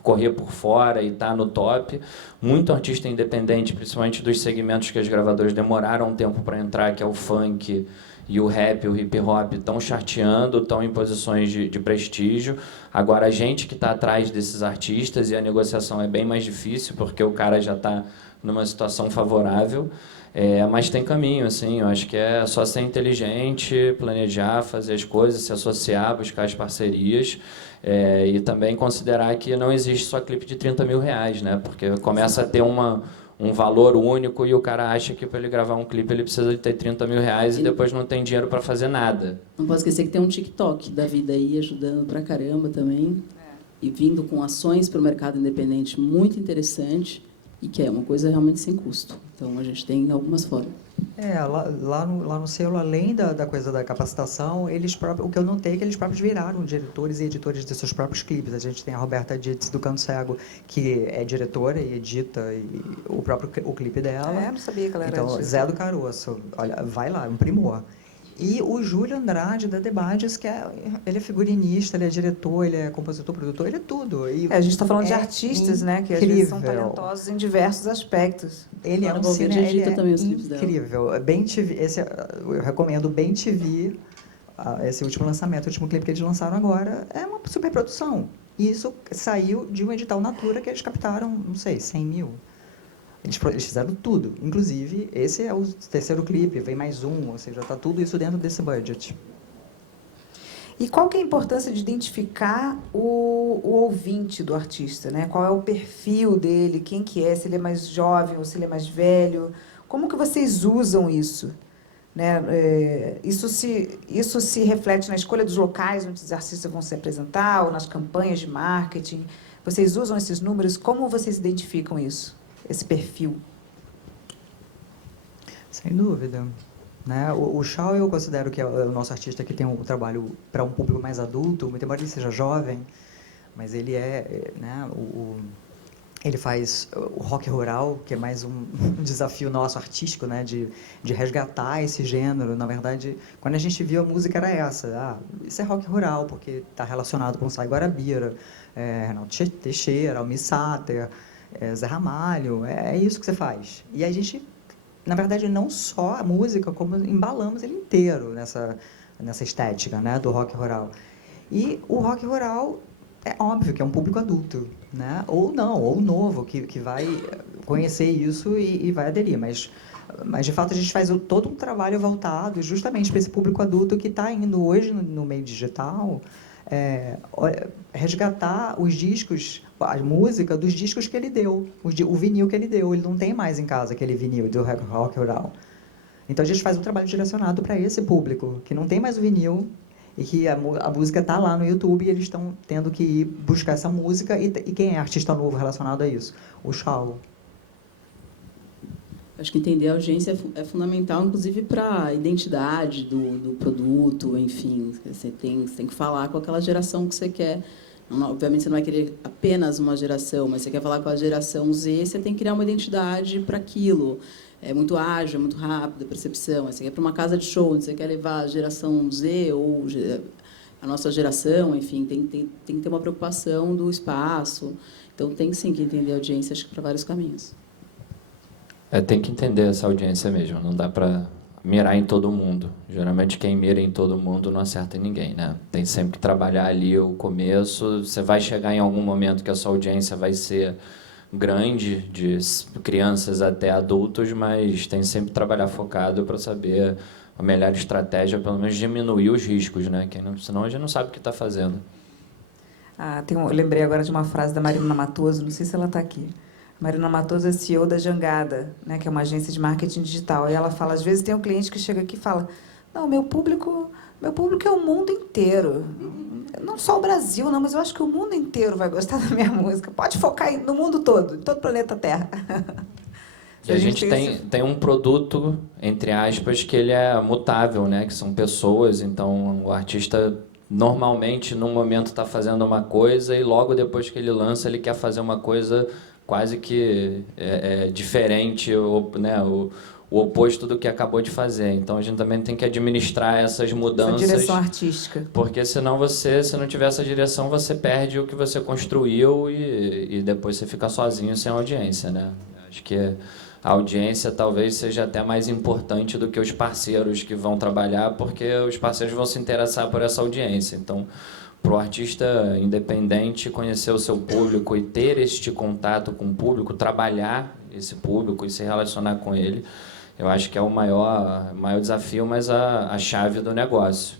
correr por fora e estar no top. Muito artista independente, principalmente dos segmentos que as gravadoras demoraram um tempo para entrar, que é o funk e o rap, o hip hop, estão charteando, estão em posições de prestígio. Agora, a gente que está atrás desses artistas, e a negociação é bem mais difícil, porque o cara já está numa situação favorável, mas tem caminho, assim. Eu acho que é só ser inteligente, planejar, fazer as coisas, se associar, buscar as parcerias, e também considerar que não existe só clipe de 30 mil reais, né? Porque começa a ter um valor único e o cara acha que para ele gravar um clipe ele precisa de ter 30 mil reais e depois não tem dinheiro para fazer nada. Não posso esquecer que tem um TikTok da vida aí ajudando pra caramba também, e vindo com ações para o mercado independente muito interessante, e que é uma coisa realmente sem custo. Então a gente tem algumas formas. Lá no selo, além da coisa da capacitação, eles próprios, o que eu notei é que eles próprios viraram diretores e editores de seus próprios clipes. A gente tem a Roberta Dietz, do Canto Cego, que é diretora e edita o clipe dela. Não sabia que ela era Então, diretora. Zé do Caroço, olha, vai lá, um primor. E o Júlio Andrade, da Debades, ele é figurinista, ele é diretor, ele é compositor, produtor, ele é tudo. E a gente está falando de artistas, né? Que às vezes são incrível. talentosos em diversos aspectos. Ele é um Gouveia edita também os clipes incrível. Bem TV, eu recomendo Bem TV, esse último lançamento, o último clipe que eles lançaram agora, é uma superprodução. E isso saiu de um edital Natura que eles captaram, não sei, 100 mil. Eles fizeram tudo. Inclusive, esse é o terceiro clipe, vem mais um, ou seja, está tudo isso dentro desse budget. E qual que é a importância de identificar o ouvinte do artista, né? Qual é o perfil dele, quem que é, se ele é mais jovem ou se ele é mais velho? Como que vocês usam isso? Né? Isso se reflete na escolha dos locais onde os artistas vão se apresentar ou nas campanhas de marketing? Vocês usam esses números? Como vocês identificam isso, esse perfil? Sem dúvida. Né? O Shaw, eu considero que é o nosso artista que tem um trabalho para um público mais adulto, muito embora ele seja jovem, mas ele né, ele faz o rock rural, que é mais um desafio nosso artístico, né, de resgatar esse gênero. Na verdade, quando a gente viu a música era essa, isso é rock rural, porque está relacionado com Sai Guarabira, Renato Teixeira, Almir Sater, Zé Ramalho, é isso que você faz. E a gente, na verdade, não só a música, como embalamos ele inteiro nessa estética, né, do rock rural. E o rock rural é óbvio que é um público adulto, né? Ou não, ou novo, que vai conhecer isso e vai aderir. Mas, de fato, a gente faz todo um trabalho voltado justamente para esse público adulto que está indo hoje no meio digital, resgatar os discos, a música dos discos que ele deu, o vinil que ele deu. Ele não tem mais em casa aquele vinil do rock rural. Então, a gente faz um trabalho direcionado para esse público, que não tem mais o vinil, e que a música está lá no YouTube e eles estão tendo que ir buscar essa música. E quem é artista novo relacionado a isso? O Shaw. Acho que entender a audiência é fundamental, inclusive para a identidade do produto, enfim. Você tem que falar com aquela geração que você quer. Não, obviamente, você não vai querer apenas uma geração, mas você quer falar com a geração Z, você tem que criar uma identidade para aquilo. É muito ágil, é muito rápido a percepção. Você quer para uma casa de show, você quer levar a geração Z ou a nossa geração, enfim, tem que ter uma preocupação do espaço. Então, tem sim que entender a audiência, acho que para vários caminhos. Tem que entender essa audiência mesmo, não dá para mirar em todo mundo. Geralmente, quem mira em todo mundo não acerta em ninguém, né? Tem sempre que trabalhar ali o começo. Você vai chegar em algum momento que a sua audiência vai ser grande, de crianças até adultos, mas tem sempre que trabalhar focado para saber a melhor estratégia, pelo menos diminuir os riscos, né? Senão a gente não sabe o que está fazendo. Eu lembrei agora de uma frase da Marina Matoso, não sei se ela está aqui. Marina Matoso é CEO da Jangada, né, que é uma agência de marketing digital. E ela fala, às vezes tem um cliente que chega aqui e fala, não, meu público é o mundo inteiro. Não só o Brasil, não, mas eu acho que o mundo inteiro vai gostar da minha música. Pode focar no mundo todo, em todo o planeta Terra. E a gente tem um produto, entre aspas, que ele é mutável, né? Que são pessoas. Então, o artista, normalmente, num momento está fazendo uma coisa e logo depois que ele lança, ele quer fazer uma coisa quase que diferente, né? O oposto do que acabou de fazer. Então, a gente também tem que administrar essas mudanças. Essa direção artística. Porque senão se não tiver essa direção, você perde o que você construiu e depois você fica sozinho sem audiência, né? Acho que a audiência talvez seja até mais importante do que os parceiros que vão trabalhar, porque os parceiros vão se interessar por essa audiência. Então, para o artista independente conhecer o seu público e ter este contato com o público, trabalhar esse público e se relacionar com ele, eu acho que é o maior desafio, mas a chave do negócio.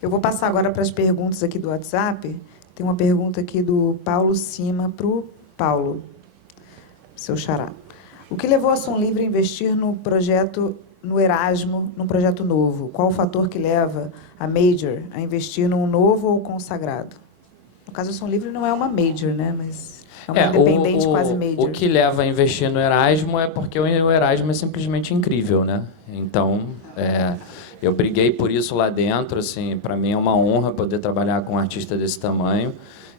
Eu vou passar agora para as perguntas aqui do WhatsApp. Tem uma pergunta aqui do Paulo Cima para o Paulo, seu xará. O que levou a Som Livre a investir no Erasmo, num projeto novo? Qual o fator que leva a Major a investir num novo ou consagrado? No caso, a Som Livre não é uma Major, né? Mas é uma independente quase Major. O que leva a investir no Erasmo é porque o Erasmo é simplesmente incrível, né? Então, eu briguei por isso lá dentro. Assim, para mim é uma honra poder trabalhar com um artista desse tamanho.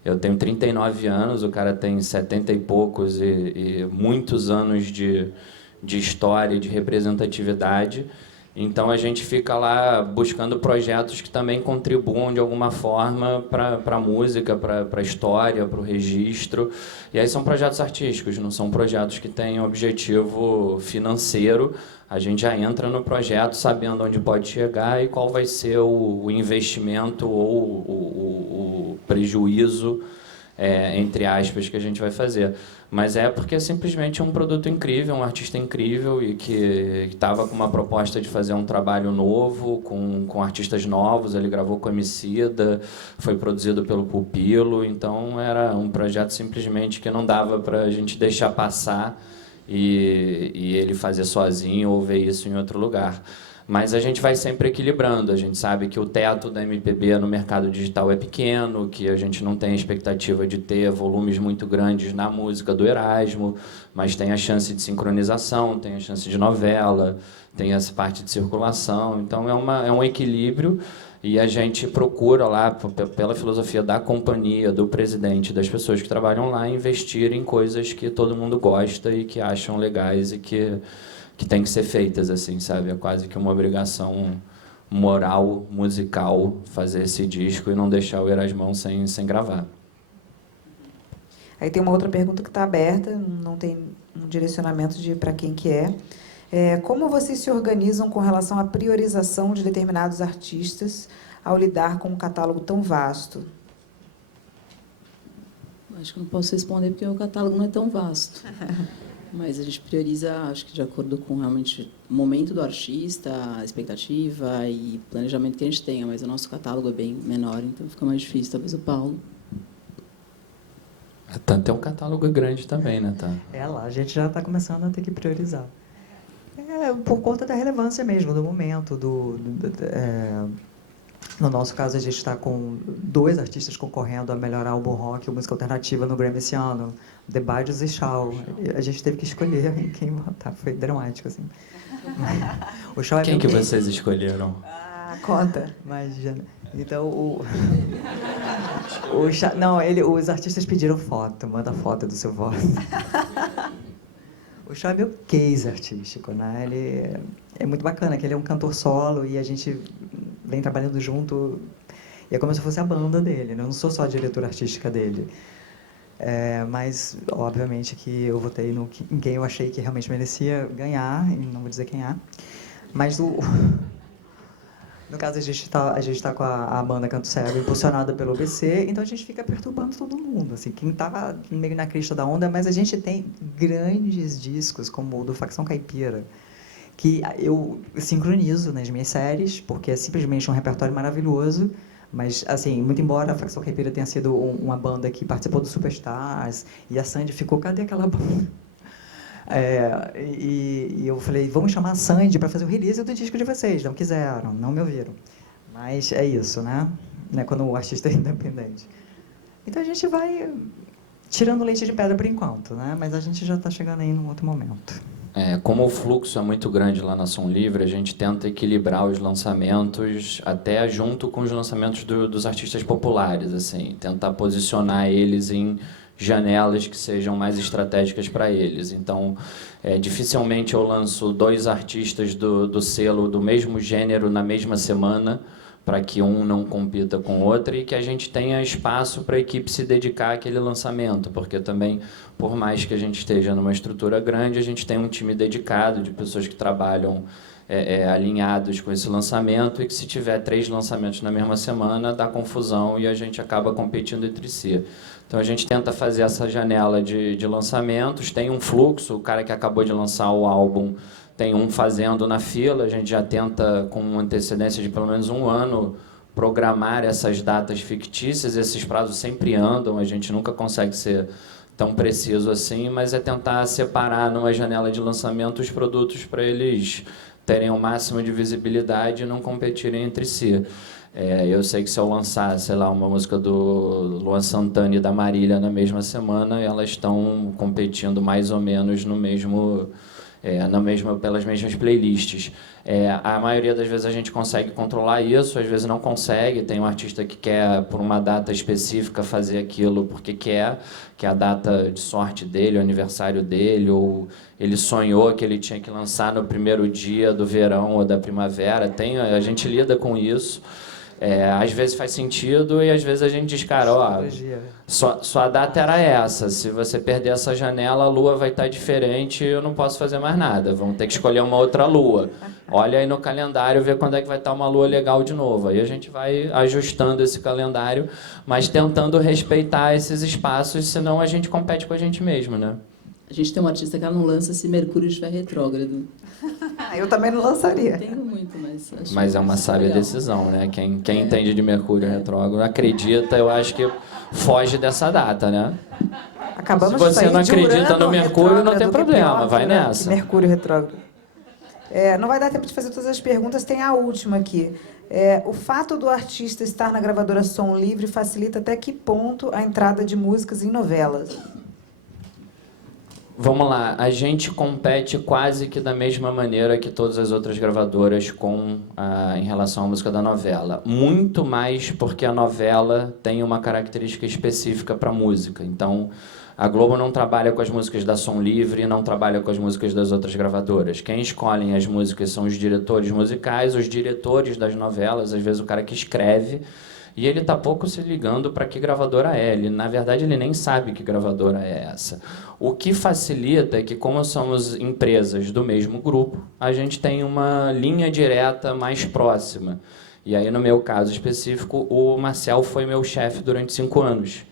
Eu tenho 39 anos, o cara tem 70 e poucos e muitos anos de história, de representatividade. Então a gente fica lá buscando projetos que também contribuam de alguma forma para a música, para a história, para o registro. E aí são projetos artísticos, não são projetos que têm objetivo financeiro. A gente já entra no projeto sabendo onde pode chegar e qual vai ser o investimento ou o prejuízo, entre aspas, que a gente vai fazer. Mas é porque é simplesmente um produto incrível, um artista incrível e que estava com uma proposta de fazer um trabalho novo, com artistas novos. Ele gravou com a Emicida, foi produzido pelo Pupilo, então era um projeto simplesmente que não dava para a gente deixar passar e ele fazer sozinho ou ver isso em outro lugar. Mas a gente vai sempre equilibrando. A gente sabe que o teto da MPB no mercado digital é pequeno, que a gente não tem a expectativa de ter volumes muito grandes na música do Erasmo, mas tem a chance de sincronização, tem a chance de novela, tem essa parte de circulação. Então é um equilíbrio e a gente procura lá, pela filosofia da companhia, do presidente, das pessoas que trabalham lá, investir em coisas que todo mundo gosta e que acham legais e que tem que ser feitas, assim, sabe? É quase que uma obrigação moral, musical, fazer esse disco e não deixar o Erasmão sem gravar. Aí tem uma outra pergunta que está aberta, não tem um direcionamento para quem que é. Como vocês se organizam com relação à priorização de determinados artistas ao lidar com um catálogo tão vasto? Acho que não posso responder porque o catálogo não é tão vasto. Mas a gente prioriza, acho que de acordo com realmente o momento do artista, a expectativa e planejamento que a gente tenha. Mas o nosso catálogo é bem menor, então fica mais difícil. Talvez o Paulo. Tanto é um catálogo grande também, né, Tá? Lá a gente já está começando a ter que priorizar. Por conta da relevância mesmo, do momento. No nosso caso, a gente está com 2 artistas concorrendo a melhor álbum rock ou música alternativa no Grammy esse ano, The Badios e Shaw. A gente teve que escolher em quem votar. Foi dramático, assim. O Shaw Quem que vocês escolheram? Conta. Imagina. Então, os artistas pediram foto. Manda foto do seu voto. O Shaw é meu case artístico, né? Ele é muito bacana, que ele é um cantor solo e a gente vem trabalhando junto. E é como se fosse a banda dele, né? Eu não sou só a diretora artística dele. Mas, obviamente, que eu votei em quem eu achei que realmente merecia ganhar, e não vou dizer quem é. Mas, no caso, a gente tá com a banda Canto Cego, impulsionada pelo OBC, então a gente fica perturbando todo mundo. Assim, quem estava meio na crista da onda, mas a gente tem grandes discos, como o do Facção Caipira, que eu sincronizo nas minhas séries, porque é simplesmente um repertório maravilhoso. Mas, assim, muito embora a Facção Caipira tenha sido uma banda que participou do Superstars, e a Sandy ficou, cadê aquela banda? E eu falei, vamos chamar a Sandy para fazer o release do disco de vocês. Não quiseram, não me ouviram. Mas é isso, né? Quando o artista é independente. Então a gente vai tirando leite de pedra por enquanto, né? Mas a gente já está chegando aí num outro momento. Como o fluxo é muito grande lá na Som Livre, a gente tenta equilibrar os lançamentos até junto com os lançamentos dos artistas populares, assim, tentar posicionar eles em janelas que sejam mais estratégicas para eles. Então, dificilmente eu lanço 2 artistas do selo do mesmo gênero na mesma semana, para que um não compita com o outro e que a gente tenha espaço para a equipe se dedicar àquele lançamento, porque também, por mais que a gente esteja numa estrutura grande, a gente tem um time dedicado de pessoas que trabalham alinhados com esse lançamento e que se tiver 3 lançamentos na mesma semana, dá confusão e a gente acaba competindo entre si. Então a gente tenta fazer essa janela de lançamentos, tem um fluxo, o cara que acabou de lançar o álbum tem um fazendo na fila, a gente já tenta, com antecedência de pelo menos 1 ano, programar essas datas fictícias, esses prazos sempre andam, a gente nunca consegue ser tão preciso assim, mas é tentar separar numa janela de lançamento os produtos para eles terem o máximo de visibilidade e não competirem entre si. Eu sei que se eu lançar, sei lá, uma música do Luan Santana e da Marília na mesma semana, elas estão competindo mais ou menos no mesmo pelas mesmas playlists. A maioria das vezes a gente consegue controlar isso, às vezes não consegue. Tem um artista que quer, por uma data específica, fazer aquilo porque quer, que é a data de sorte dele, o aniversário dele, ou ele sonhou que ele tinha que lançar no primeiro dia do verão ou da primavera. A gente lida com isso. Às vezes faz sentido e às vezes a gente diz, cara, ó, sua data era essa, se você perder essa janela, a lua vai estar diferente e eu não posso fazer mais nada, vamos ter que escolher uma outra lua. Olha aí no calendário, vê quando é que vai estar uma lua legal de novo. Aí a gente vai ajustando esse calendário, mas tentando respeitar esses espaços, senão a gente compete com a gente mesmo, né? A gente tem um artista que ela não lança se Mercúrio estiver retrógrado. Eu também não lançaria. Não entendo muito, mas... Mas é uma sábia decisão, né? Quem entende de Mercúrio retrógrado acredita, eu acho que foge dessa data, né? Acabamos Se você de sair não de acredita Urano no Mercúrio, não tem retrógrado, que é problema, pior vai que nessa. Mercúrio retrógrado. Não vai dar tempo de fazer todas as perguntas, tem a última aqui. O fato do artista estar na gravadora Som Livre facilita até que ponto a entrada de músicas em novelas? Vamos lá, a gente compete quase que da mesma maneira que todas as outras gravadoras em relação à música da novela. Muito mais porque a novela tem uma característica específica para a música. Então, a Globo não trabalha com as músicas da Som Livre, não trabalha com as músicas das outras gravadoras. Quem escolhem as músicas são os diretores musicais, os diretores das novelas, às vezes o cara que escreve, e ele está pouco se ligando para que gravadora é. Na verdade, ele nem sabe que gravadora é essa. O que facilita é que, como somos empresas do mesmo grupo, a gente tem uma linha direta mais próxima. E aí, no meu caso específico, o Marcel foi meu chefe durante 5 anos.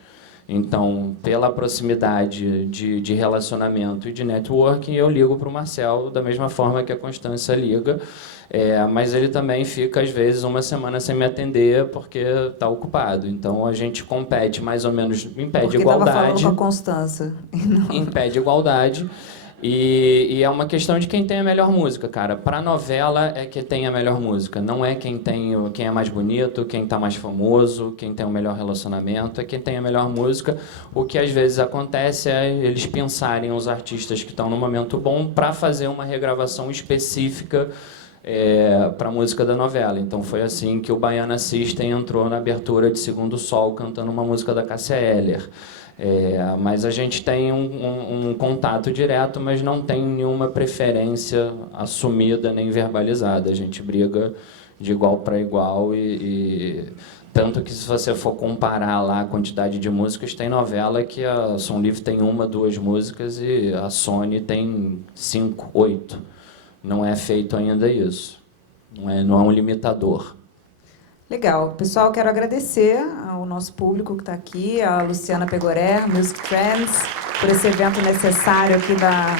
Então, pela proximidade de relacionamento e de networking, eu ligo para o Marcel da mesma forma que a Constância liga. Mas ele também fica, às vezes, uma semana sem me atender porque está ocupado. Então, a gente compete mais ou menos, impede igualdade. Porque estava falando com a Constância. Impede igualdade. E é uma questão de quem tem a melhor música, cara. Para novela é que tem a melhor música. Não é quem é mais bonito, quem está mais famoso, quem tem o melhor relacionamento. É quem tem a melhor música. O que às vezes acontece é eles pensarem os artistas que estão no momento bom para fazer uma regravação específica para a música da novela. Então foi assim que o Baiana System entrou na abertura de Segundo Sol cantando uma música da Cássia Eller. Mas a gente tem um contato direto, mas não tem nenhuma preferência assumida nem verbalizada. A gente briga de igual para igual e tanto que se você for comparar lá a quantidade de músicas, tem novela que a Som Livre tem 1, 2 músicas e a Sony tem 5, 8. Não é feito ainda isso. Não é um limitador. Legal. Pessoal, quero agradecer ao nosso público que está aqui, a Luciana Pegoré, Music Trends, por esse evento necessário aqui da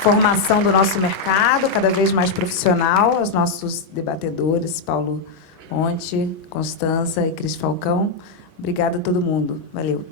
formação do nosso mercado, cada vez mais profissional, aos nossos debatedores, Paulo Monte, Constança e Cris Falcão. Obrigada a todo mundo. Valeu.